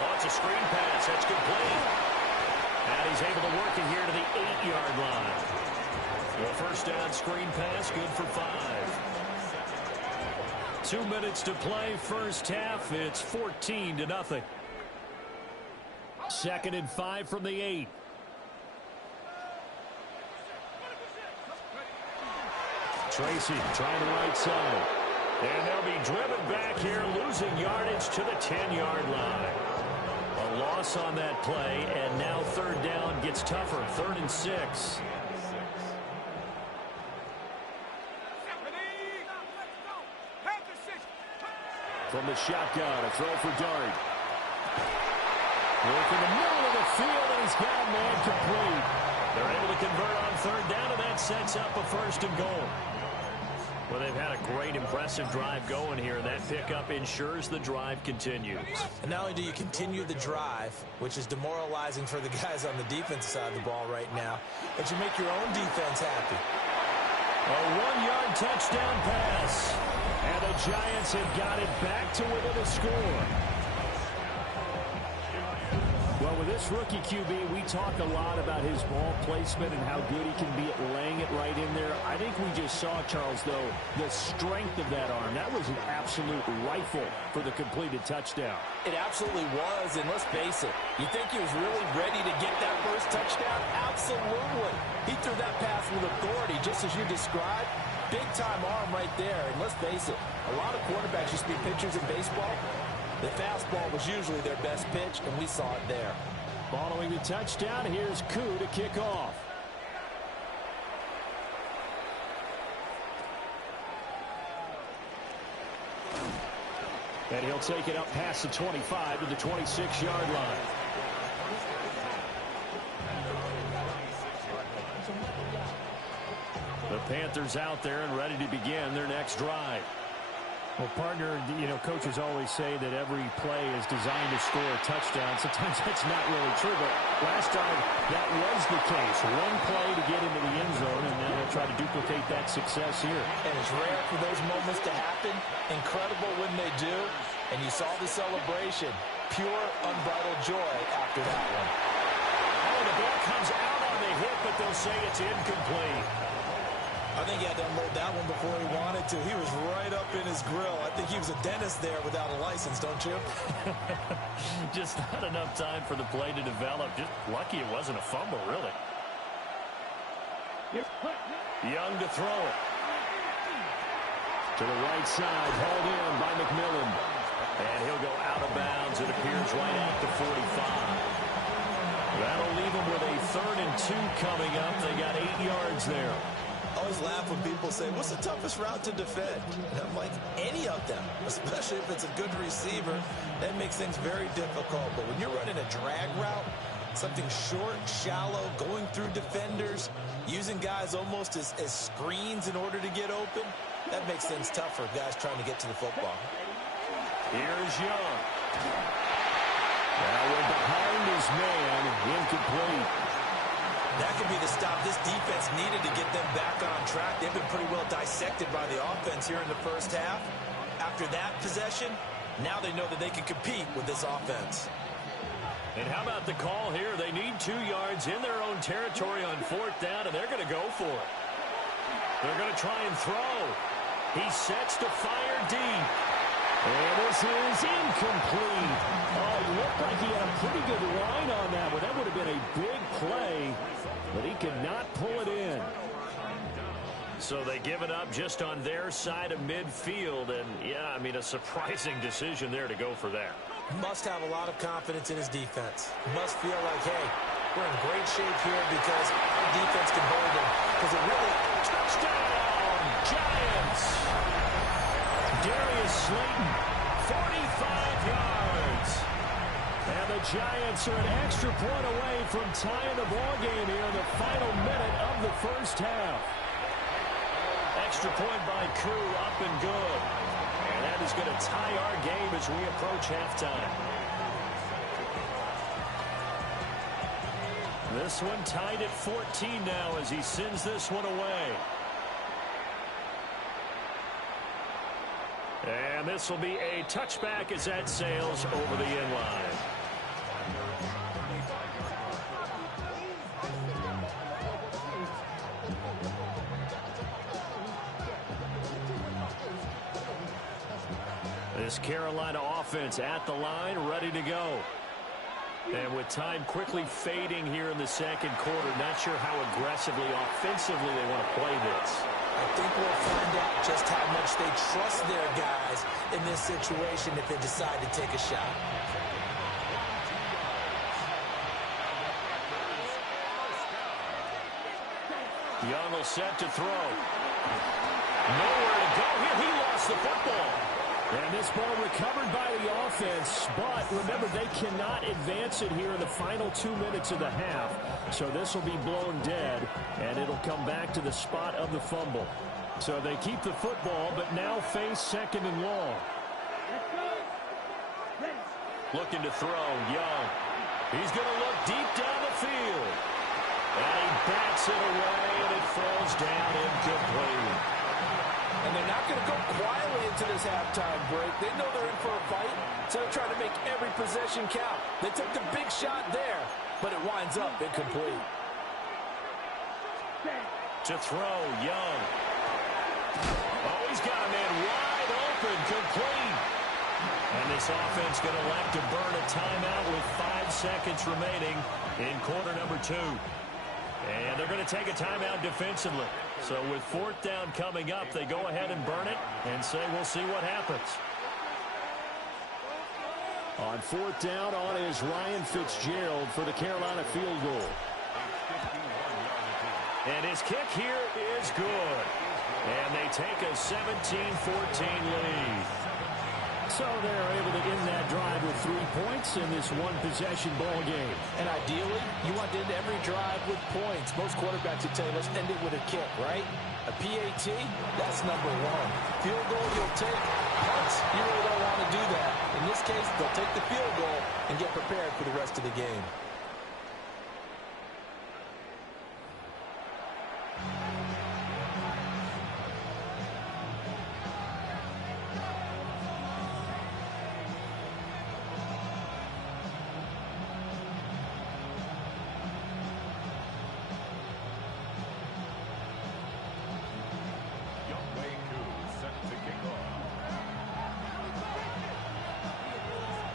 Oh, it's a screen pass. That's complete. And he's able to work it here to the 8-yard line. The 1st down screen pass, good for 5. 2 minutes to play, first half. It's 14-0. 2nd and 5 from the 8. Tracy trying the right side. And they'll be driven back here, losing yardage to the 10-yard line. A loss on that play, and now 3rd down gets tougher. 3rd and 6. From the shotgun, a throw for Dart. Work in the middle of the field, and he's got a man complete. They're able to convert on 3rd down, and that sets up a 1st and goal. Well, they've had a great, impressive drive going here. That pickup ensures the drive continues. And not only do you continue the drive, which is demoralizing for the guys on the defensive side of the ball right now, but you make your own defense happy. A 1-yard touchdown pass. And the Giants have got it back to within a score. Well, with this rookie QB, we talk a lot about his ball placement and how good he can be at laying it right in there. I think we just saw, Charles, though, the strength of that arm. That was an absolute rifle for the completed touchdown. It absolutely was, and let's face it, you think he was really ready to get that first touchdown? Absolutely. He threw that pass with authority, just as you described. Big-time arm right there, and let's face it, a lot of quarterbacks used to be pitchers in baseball. The fastball was usually their best pitch, and we saw it there. Following the touchdown, here's Koo to kick off. And he'll take it up past the 25 to the 26-yard line. The Panthers out there and ready to begin their next drive. Well, partner, coaches always say that every play is designed to score a touchdown. Sometimes that's not really true, but last time that was the case. One play to get into the end zone, and now they'll try to duplicate that success here. And it's rare for those moments to happen. Incredible when they do. And you saw the celebration. Pure, unbridled joy after that one. Oh, the ball comes out on the hit, but they'll say it's incomplete. I think he had to unload that one before he wanted to. He was right up in his grill. I think he was a dentist there without a license, don't you? Just not enough time for the play to develop. Just lucky it wasn't a fumble, really. Young to throw it. To the right side, hauled in by McMillan. And he'll go out of bounds, it appears, right at the 45. That'll leave him with a 3rd and 2 coming up. They got 8 yards there. I always laugh when people say, what's the toughest route to defend? And I'm like, any of them, especially if it's a good receiver. That makes things very difficult. But when you're running a drag route, something short, shallow, going through defenders, using guys almost as screens in order to get open, that makes things tough for guys trying to get to the football. Here's Young. That one behind his man, incomplete. That could be the stop this defense needed to get them back on track. They've been pretty well dissected by the offense here in the first half. After that possession, now they know that they can compete with this offense. And how about the call here? They need 2 yards in their own territory on 4th down, and they're going to go for it. They're going to try and throw. He sets to fire deep. And this is incomplete. Oh, it looked like he had a pretty good line on that one. That would have been a big play, but he could not pull it in. So they give it up just on their side of midfield. And, yeah, I mean, a surprising decision there to go for that. Must have a lot of confidence in his defense. Must feel like, hey, we're in great shape here because our defense can hold him. Because it really... Touchdown, Giants! Darius Slayton, 45 yards. And the Giants are an extra point away from tying the ball game here in the final minute of the first half. Extra point by Koo, up and good. And that is going to tie our game as we approach halftime. This one tied at 14 now as he sends this one away. And this will be a touchback as that sails over the end line. This Carolina offense at the line, ready to go. And with time quickly fading here in the second quarter, not sure how aggressively, offensively they want to play this. I think we'll find out just how much they trust their guys in this situation if they decide to take a shot. Young will set to throw. Nowhere to go here. He lost the football. And this ball recovered by the offense, but remember, they cannot advance it here in the final 2 minutes of the half. So this will be blown dead, and it'll come back to the spot of the fumble. So they keep the football, but now face 2nd and long. Looking to throw, Young. He's going to look deep down the field. And he bats it away, and it falls down incomplete. And they're not going to go quietly into this halftime break. They know they're in for a fight, so they're trying to make every possession count. They took the big shot there, but it winds up incomplete. To throw, Young. Oh, he's got a man wide open, complete. And this offense going to elect to burn a timeout with 5 seconds remaining in quarter number 2. And they're going to take a timeout defensively. So with 4th down coming up, they go ahead and burn it and say we'll see what happens. On 4th down, on is Ryan Fitzgerald for the Carolina field goal. And his kick here is good. And they take a 17-14 lead. So they're able to end that drive with 3 points in this one-possession ball game. And ideally, you want to end every drive with points. Most quarterbacks would tell you, let's end it with a kick, right? A PAT, that's number one. Field goal, you'll take. Punts, you really don't want to do that. In this case, they'll take the field goal and get prepared for the rest of the game.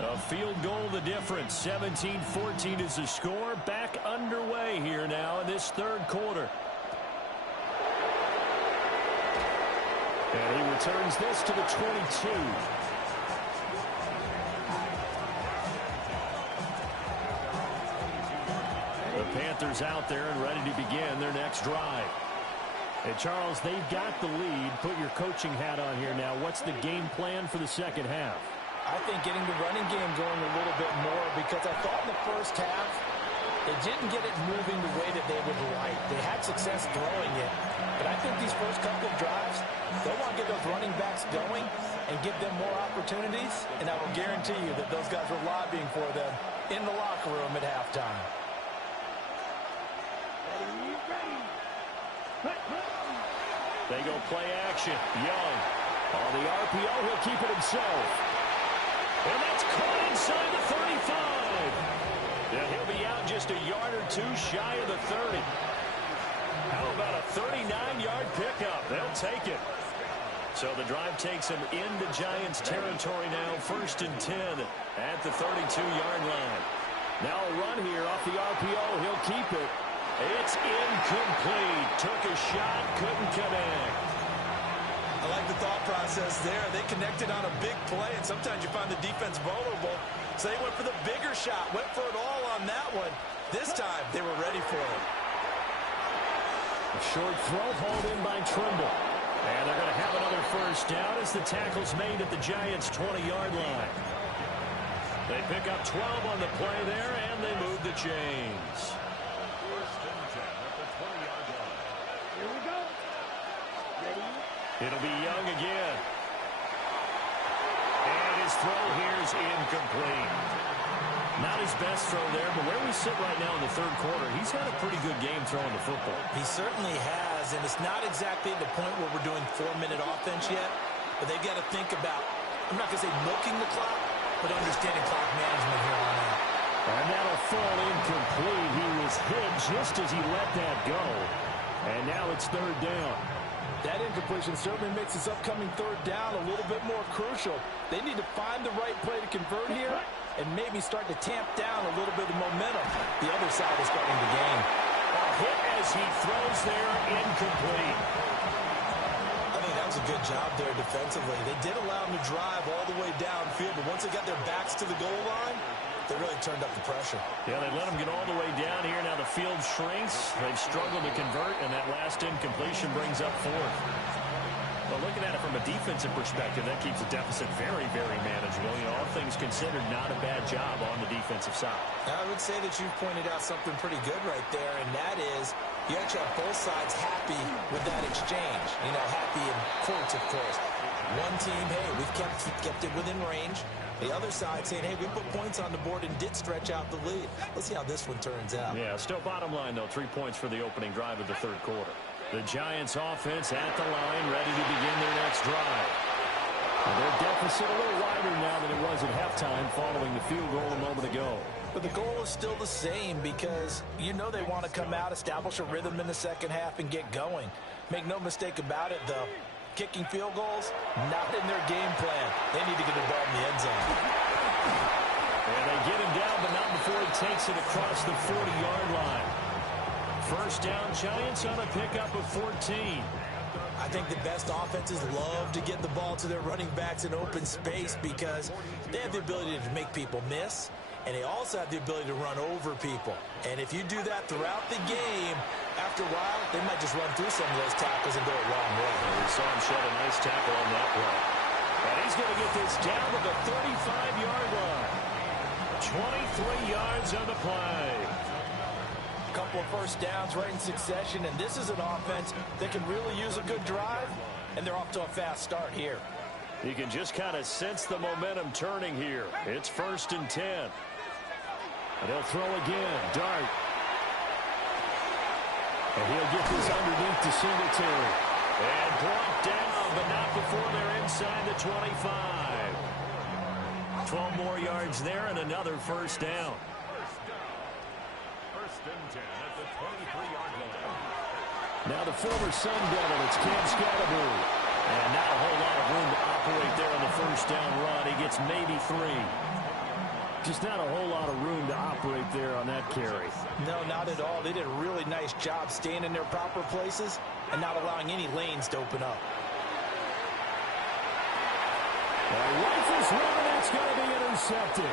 A field goal the difference. 17-14 is the score. Back underway here now in this third quarter. And he returns this to the 22. The Panthers out there and ready to begin their next drive. And Charles, they've got the lead. Put your coaching hat on here now. What's the game plan for the second half? I think getting the running game going a little bit more, because I thought in the first half they didn't get it moving the way that they would like. They had success throwing it, but I think these first couple of drives, they'll want to get those running backs going and give them more opportunities, and I will guarantee you that those guys were lobbying for them in the locker room at halftime. They go play action. Young on the RPO, he'll keep it himself. And that's caught inside the 35. And he'll be out just a yard or two shy of the 30. How about a 39-yard pickup? They'll take it. So the drive takes them into Giants territory now. 1st and 10 at the 32-yard line. Now a run here off the RPO. He'll keep it. It's incomplete. Took a shot, couldn't connect. I like the thought process there. They connected on a big play, and sometimes you find the defense vulnerable. So they went for the bigger shot, went for it all on that one. This time, they were ready for it. A short throw hauled in by Trimble. And they're going to have another first down as the tackle's made at the Giants' 20-yard line. They pick up 12 on the play there, and they move the chains. First and 10 at the 20-yard line. Here we go. Ready? It'll be Young again. And his throw here is incomplete. Not his best throw there, but where we sit right now in the third quarter, he's had a pretty good game throwing the football. He certainly has, and it's not exactly at the point where we're doing 4-minute offense yet, but they've got to think about, I'm not going to say milking the clock, but understanding clock management here on out. And that'll fall incomplete. He was hit just as he let that go. And now it's third down. That incompletion certainly makes this upcoming third down a little bit more crucial. They need to find the right play to convert here and maybe start to tamp down a little bit of momentum. The other side is starting to gain. A hit as he throws there, incomplete. I think that was a good job there defensively. They did allow them to drive all the way downfield, but once they got their backs to the goal line, they really turned up the pressure. Yeah, they let them get all the way down here. Now the field shrinks. They've struggled to convert, and that last incompletion brings up fourth. But looking at it from a defensive perspective, that keeps the deficit very, very manageable. You know, all things considered, not a bad job on the defensive side. I would say that you've pointed out something pretty good right there, and that is you actually have both sides happy with that exchange. You know, happy in quotes, of course. One team, hey, we've kept it within range. The other side saying, hey, we put points on the board and did stretch out the lead. Let's see how this one turns out. Yeah, still bottom line, though, 3 points for the opening drive of the third quarter. The Giants offense at the line, ready to begin their next drive. And their deficit a little wider now than it was at halftime following the field goal a moment ago. But the goal is still the same because you know they want to come out, establish a rhythm in the second half, and get going. Make no mistake about it, though. Kicking field goals, not in their game plan. They need to get the ball in the end zone. And they get him down, but not before he takes it across the 40-yard line. First down, Giants on a pickup of 14. I think the best offenses love to get the ball to their running backs in open space because they have the ability to make people miss, and they also have the ability to run over people. And if you do that throughout the game, after a while, they might just run through some of those tackles and go a long way. We saw him shed a nice tackle on that play. And he's going to get this down to the 35-yard line. 23 yards on the play. A couple of first downs right in succession, and this is an offense that can really use a good drive, and they're off to a fast start here. You can just kind of sense the momentum turning here. It's 1st and 10. And he'll throw again. Dart. And he'll get this underneath to Singletary. And brought down, but not before they're inside the 25. 12 more yards there and another first down. First and 10 at the 23-yard line. Now the former Sun Devil, it's Cam Scatterbury. And not a whole lot of room to operate there on the first down run. He gets maybe 3. Just not a whole lot of room to operate there on that carry. No, not at all. They did a really nice job staying in their proper places and not allowing any lanes to open up. Rifles run, that's going to be intercepted.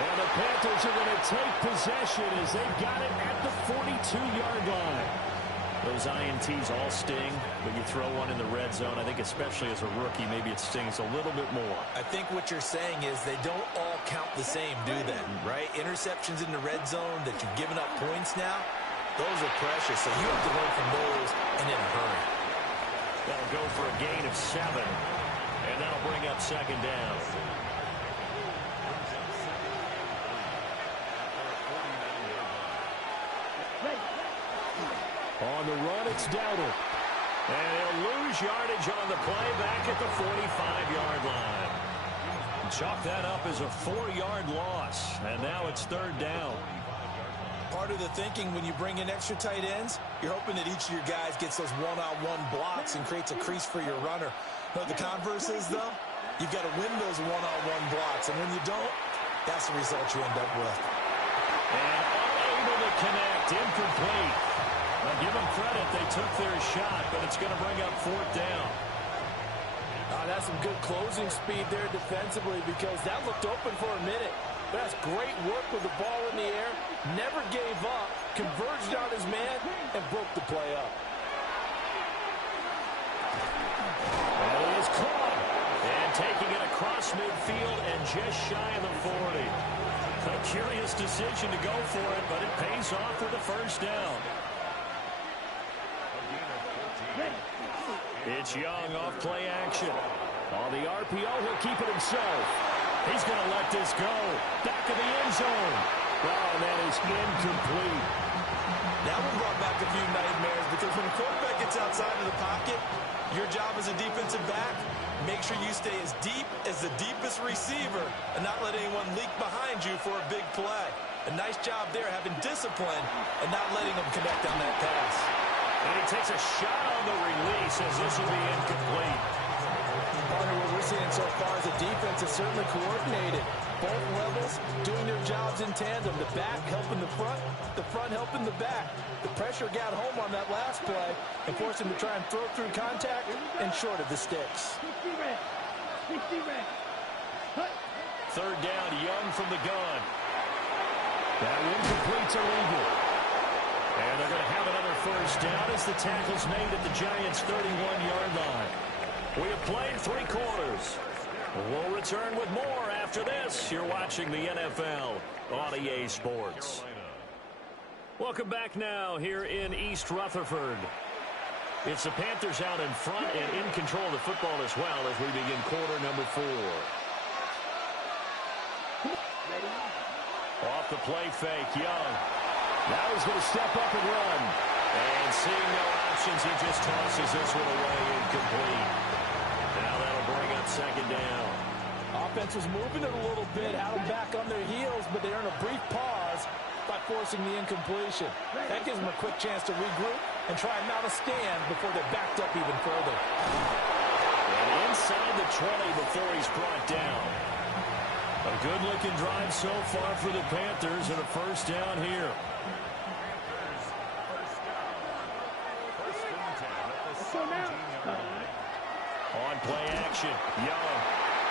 And the Panthers are going to take possession as they've got it at the 42-yard line. Those INTs all sting, but you throw one in the red zone. I think especially as a rookie, maybe it stings a little bit more. I think what you're saying is they don't all count the same, do they? Right? Interceptions in the red zone that you've given up points now, those are precious. So you have to learn from those and in a hurry. That'll go for a gain of 7, and that'll bring up 2nd down. On the run, it's Dowdle. And he'll lose yardage on the play back at the 45-yard line. Chalk that up as a 4-yard loss. And now it's 3rd down. Part of the thinking when you bring in extra tight ends, you're hoping that each of your guys gets those one-on-one blocks and creates a crease for your runner. But the converse is, though, you've got to win those one-on-one blocks. And when you don't, that's the result you end up with. And unable to connect, incomplete. Now give them credit, they took their shot, but it's going to bring up 4th down. That's some good closing speed there defensively because that looked open for a minute. That's great work with the ball in the air, never gave up, converged on his man, and broke the play up. And it is caught. And taking it across midfield and just shy of the 40. A curious decision to go for it, but it pays off with the first down. It's Young off play action. On the RPO, he'll keep it himself. He's going to let this go. Back of the end zone. Oh, and that is incomplete. That one brought back a few nightmares because when a quarterback gets outside of the pocket, your job as a defensive back, make sure you stay as deep as the deepest receiver and not let anyone leak behind you for a big play. A nice job there having discipline and not letting them connect on that pass. And he takes a shot on the release as this will be incomplete. Partner, what we're seeing so far is the defense is certainly coordinated. Both levels doing their jobs in tandem. The back helping the front helping the back. The pressure got home on that last play and forced him to try and throw through contact and short of the sticks. 3rd down, Young from the gun. That incomplete's illegal. And they're going to have another first down as the tackle's made at the Giants' 31-yard line. We have played 3 quarters. We'll return with more after this. You're watching the NFL on EA Sports. Welcome back now here in East Rutherford. It's the Panthers out in front and in control of the football as well as we begin quarter number 4. Off the play fake, Young. Now he's going to step up and run. And seeing no options, he just tosses this one away incomplete. Now that'll bring up 2nd down. Offense was moving it a little bit, had them back on their heels, but they earned a brief pause by forcing the incompletion. That gives them a quick chance to regroup and try and mount a stand before they're backed up even further. And inside the 20 before he's brought down. A good-looking drive so far for the Panthers and a first down here. On play action, Young.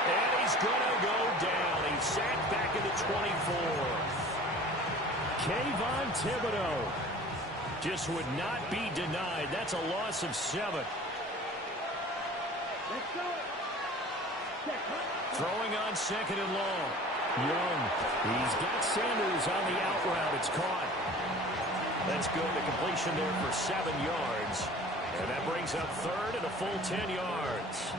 And he's going to go down. He's sacked back into 24. Kayvon Thibodeau just would not be denied. That's a loss of 7. Throwing on second and long. Young. He's got Sanders on the out route. It's caught. That's good. The completion there for 7 yards. And that brings up third and a full 10 yards.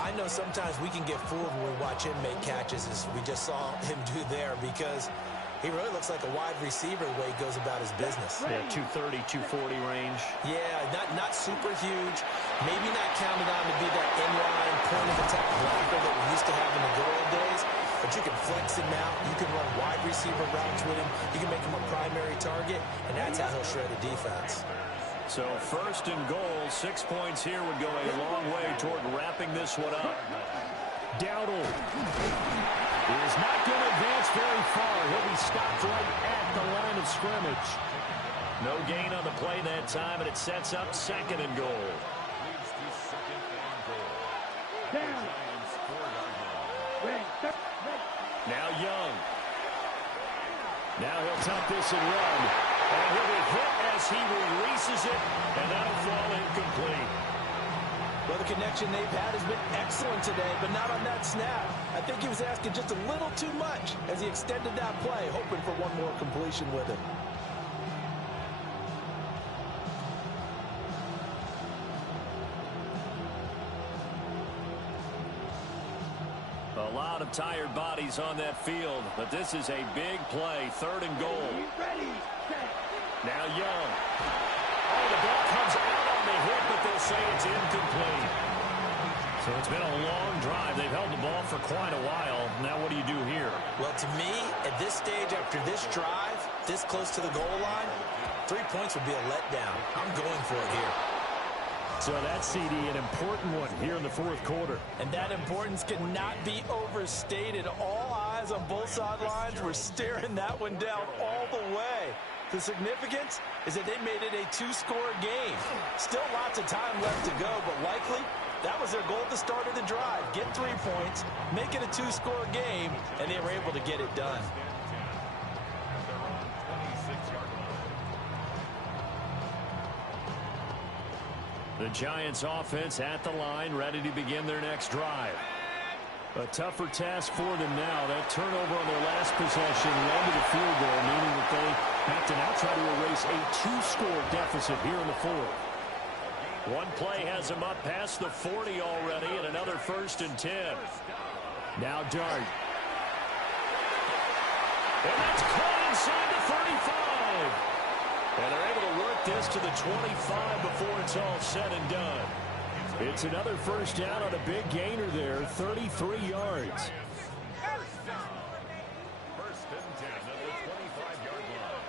I know sometimes we can get fooled when we watch him make catches, as we just saw him do there, because he really looks like a wide receiver the way he goes about his business. Yeah, 230, 240 range. Yeah, not super huge. Maybe not counted on to be that inline point-of-attack blocker that we used to have in the good old days. But you can flex him out. You can run wide receiver routes with him. You can make him a primary target, and that's how he'll shred a defense. So first and goal, 6 points here would go a long way toward wrapping this one up. Dowdle is not going to advance very far. He'll be stopped right at the line of scrimmage. No gain on the play that time, and it sets up second and goal. Now Young. Now he'll tuck this and run. And he'll be hit as he releases it, and that'll fall incomplete. Well, the connection they've had has been excellent today, but not on that snap. I think he was asking just a little too much as he extended that play, hoping for one more completion with it. A lot of tired bodies on that field, but this is a big play, third and goal. Now Young. Oh, the ball comes out on the hit, but they'll say it's incomplete. So it's been a long drive. They've held the ball for quite a while. Now what do you do here? Well, to me, at this stage, after this drive, this close to the goal line, 3 points would be a letdown. I'm going for it here. So that's, CD, an important one here in the fourth quarter. And that importance cannot be overstated. All eyes on both sidelines were staring that one down all the way. The significance is that they made it a 2-score game. Still lots of time left to go, but likely that was their goal at the start of the drive. Get 3 points, make it a 2-score game, and they were able to get it done. The Giants offense at the line, ready to begin their next drive. A tougher task for them now. That turnover on their last possession led to the field goal, meaning that they have to now try to erase a 2-score deficit here in the fourth. One play has them up past the 40 already, and another 1st and 10. Now Dart. And that's caught inside the 35. And they're able to work this to the 25 before it's all said and done. It's another first down on a big gainer there, 33 yards. First and 10 at the 25-yard line.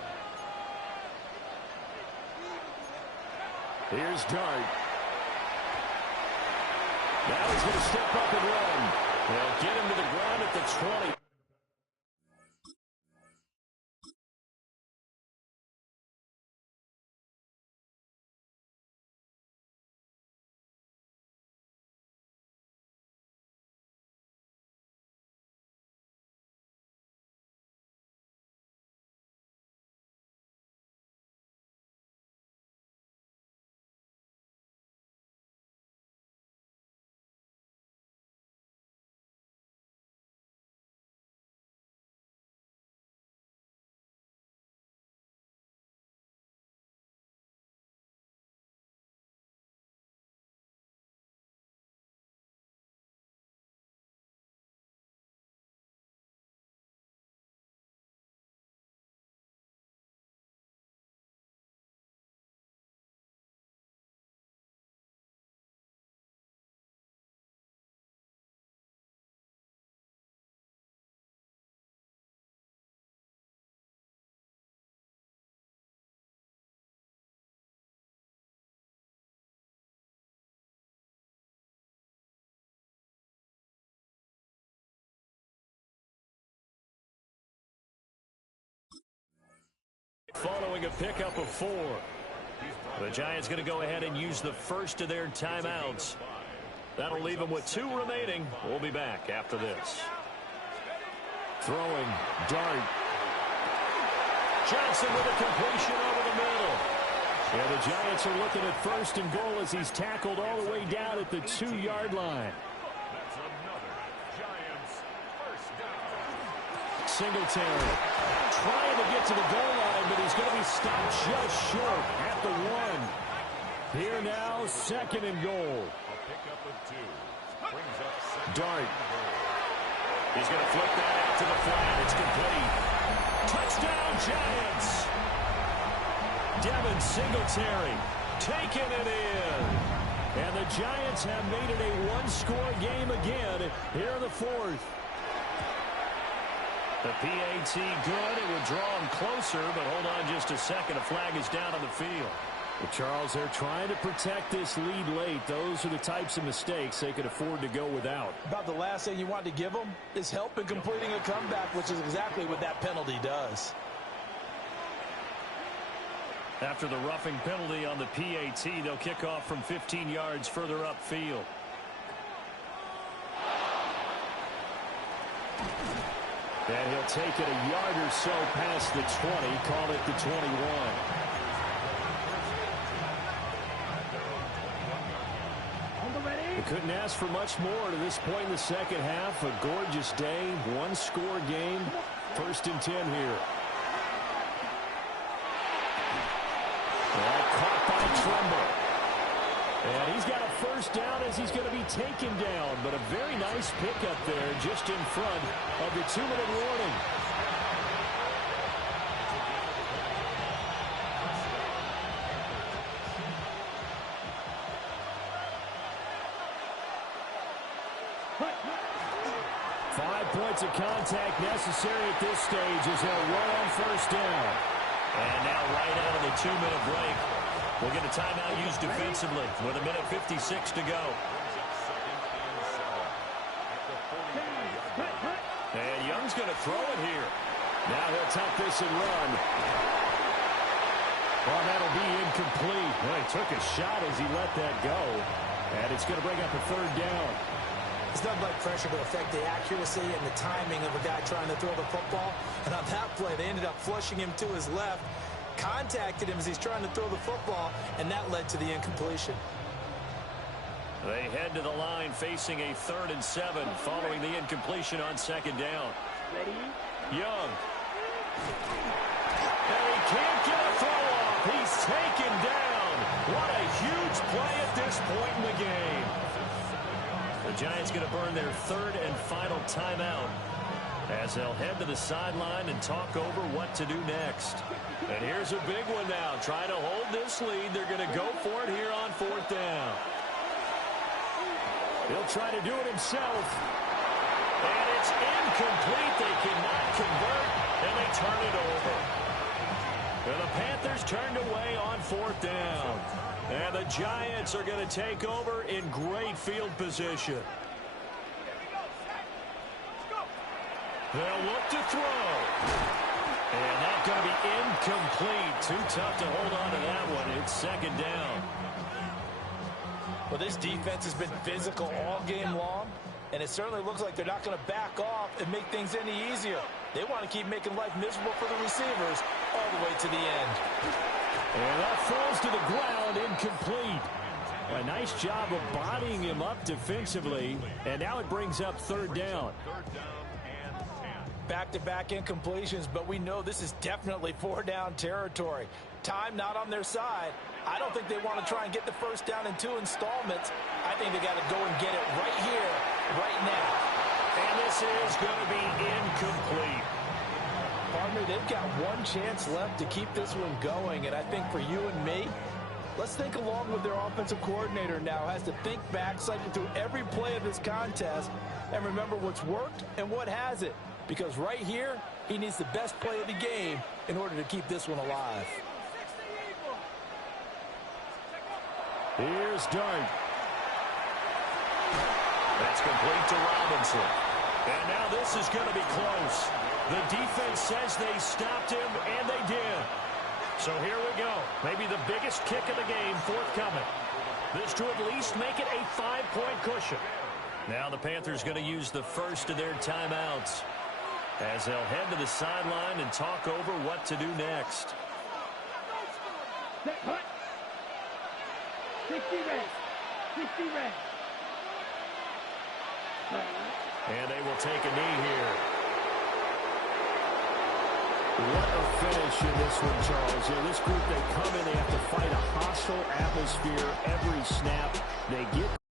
Here's Dart. Now he's going to step up and run. They'll get him to the ground at the 20. Following a pickup of 4. The Giants going to go ahead and use the first of their timeouts. That'll leave them with 2 remaining. We'll be back after this. Throwing, Dart. Johnson with a completion over the middle. And the Giants are looking at first and goal as he's tackled all the way down at the 2-yard line. That's another Giants first down. Singletary trying to get to the goal line, but he's going to be stopped just short at the 1. Here now, second and goal. A pickup of 2. Brings up second. Dart. He's going to flip that out to the flat. It's complete. Touchdown, Giants. Devin Singletary taking it in. And the Giants have made it a one-score game again here in the 4th. The PAT good. It would draw him closer, but hold on just a second. A flag is down on the field. Well, Charles, they're trying to protect this lead late. Those are the types of mistakes they could afford to go without. About the last thing you want to give them is help in completing a comeback, which is exactly what that penalty does. After the roughing penalty on the PAT, they'll kick off from 15 yards further upfield. And he'll take it a yard or so past the 20, call it the 21. We couldn't ask for much more to this point in the second half. A gorgeous day, one-score game, 1st and 10 here. Caught by Tremble. And he's got a first down as he's going to be taken down. But a very nice pickup there just in front of the 2-minute warning. Five points of contact necessary at this stage as they'll run on first down. And now right out of the 2-minute break, we'll get a timeout used defensively with 1:56 to go. And Young's going to throw it here. Now he'll tuck this and run. Well, that'll be incomplete. Well, he took a shot as he let that go. And it's going to bring up a 3rd down. It's nothing like pressure to affect the accuracy and the timing of a guy trying to throw the football. And on that play, they ended up flushing him to his left, contacted him as he's trying to throw the football, and that led to the incompletion. They head to the line facing a 3rd and 7 following the incompletion on 2nd down. Ready? Young. And he can't get a throw off. He's taken down. What a huge play at this point in the game. The Giants going to burn their 3rd and final timeout as they'll head to the sideline and talk over what to do next. And here's a big one now. Trying to hold this lead. They're going to go for it here on 4th down. He'll try to do it himself. And it's incomplete. They cannot convert, and they turn it over. And the Panthers turned away on 4th down. And the Giants are going to take over in great field position. They'll look to throw. And that's going to be incomplete. Too tough to hold on to that one. It's 2nd down. Well, this defense has been physical all game long, and it certainly looks like they're not going to back off and make things any easier. They want to keep making life miserable for the receivers all the way to the end. And that falls to the ground, incomplete. A nice job of bodying him up defensively, and now it brings up 3rd down. 3rd down and 10. Back-to-back incompletions, but we know this is definitely 4-down territory. Time not on their side. I don't think they want to try and get the first down in 2 installments. I think they got to go and get it right here, right now. And this is going to be incomplete. Partner, they've got one chance left to keep this one going, and I think for you and me, let's think along with their offensive coordinator now. Has to think back, cycle through every play of this contest, and remember what's worked and what hasn't. Because right here, he needs the best play of the game in order to keep this one alive. Here's Dart. That's complete to Robinson. And now this is going to be close. The defense says they stopped him, and they did. So here we go. Maybe the biggest kick of the game forthcoming. This to at least make it a 5-point cushion. Now the Panthers going to use the first of their timeouts as they'll head to the sideline and talk over what to do next. 60 reps. 60 reps. And they will take a knee here. What a finish in this one, Charles. You know, this group, they come in, they have to fight a hostile atmosphere every snap. They get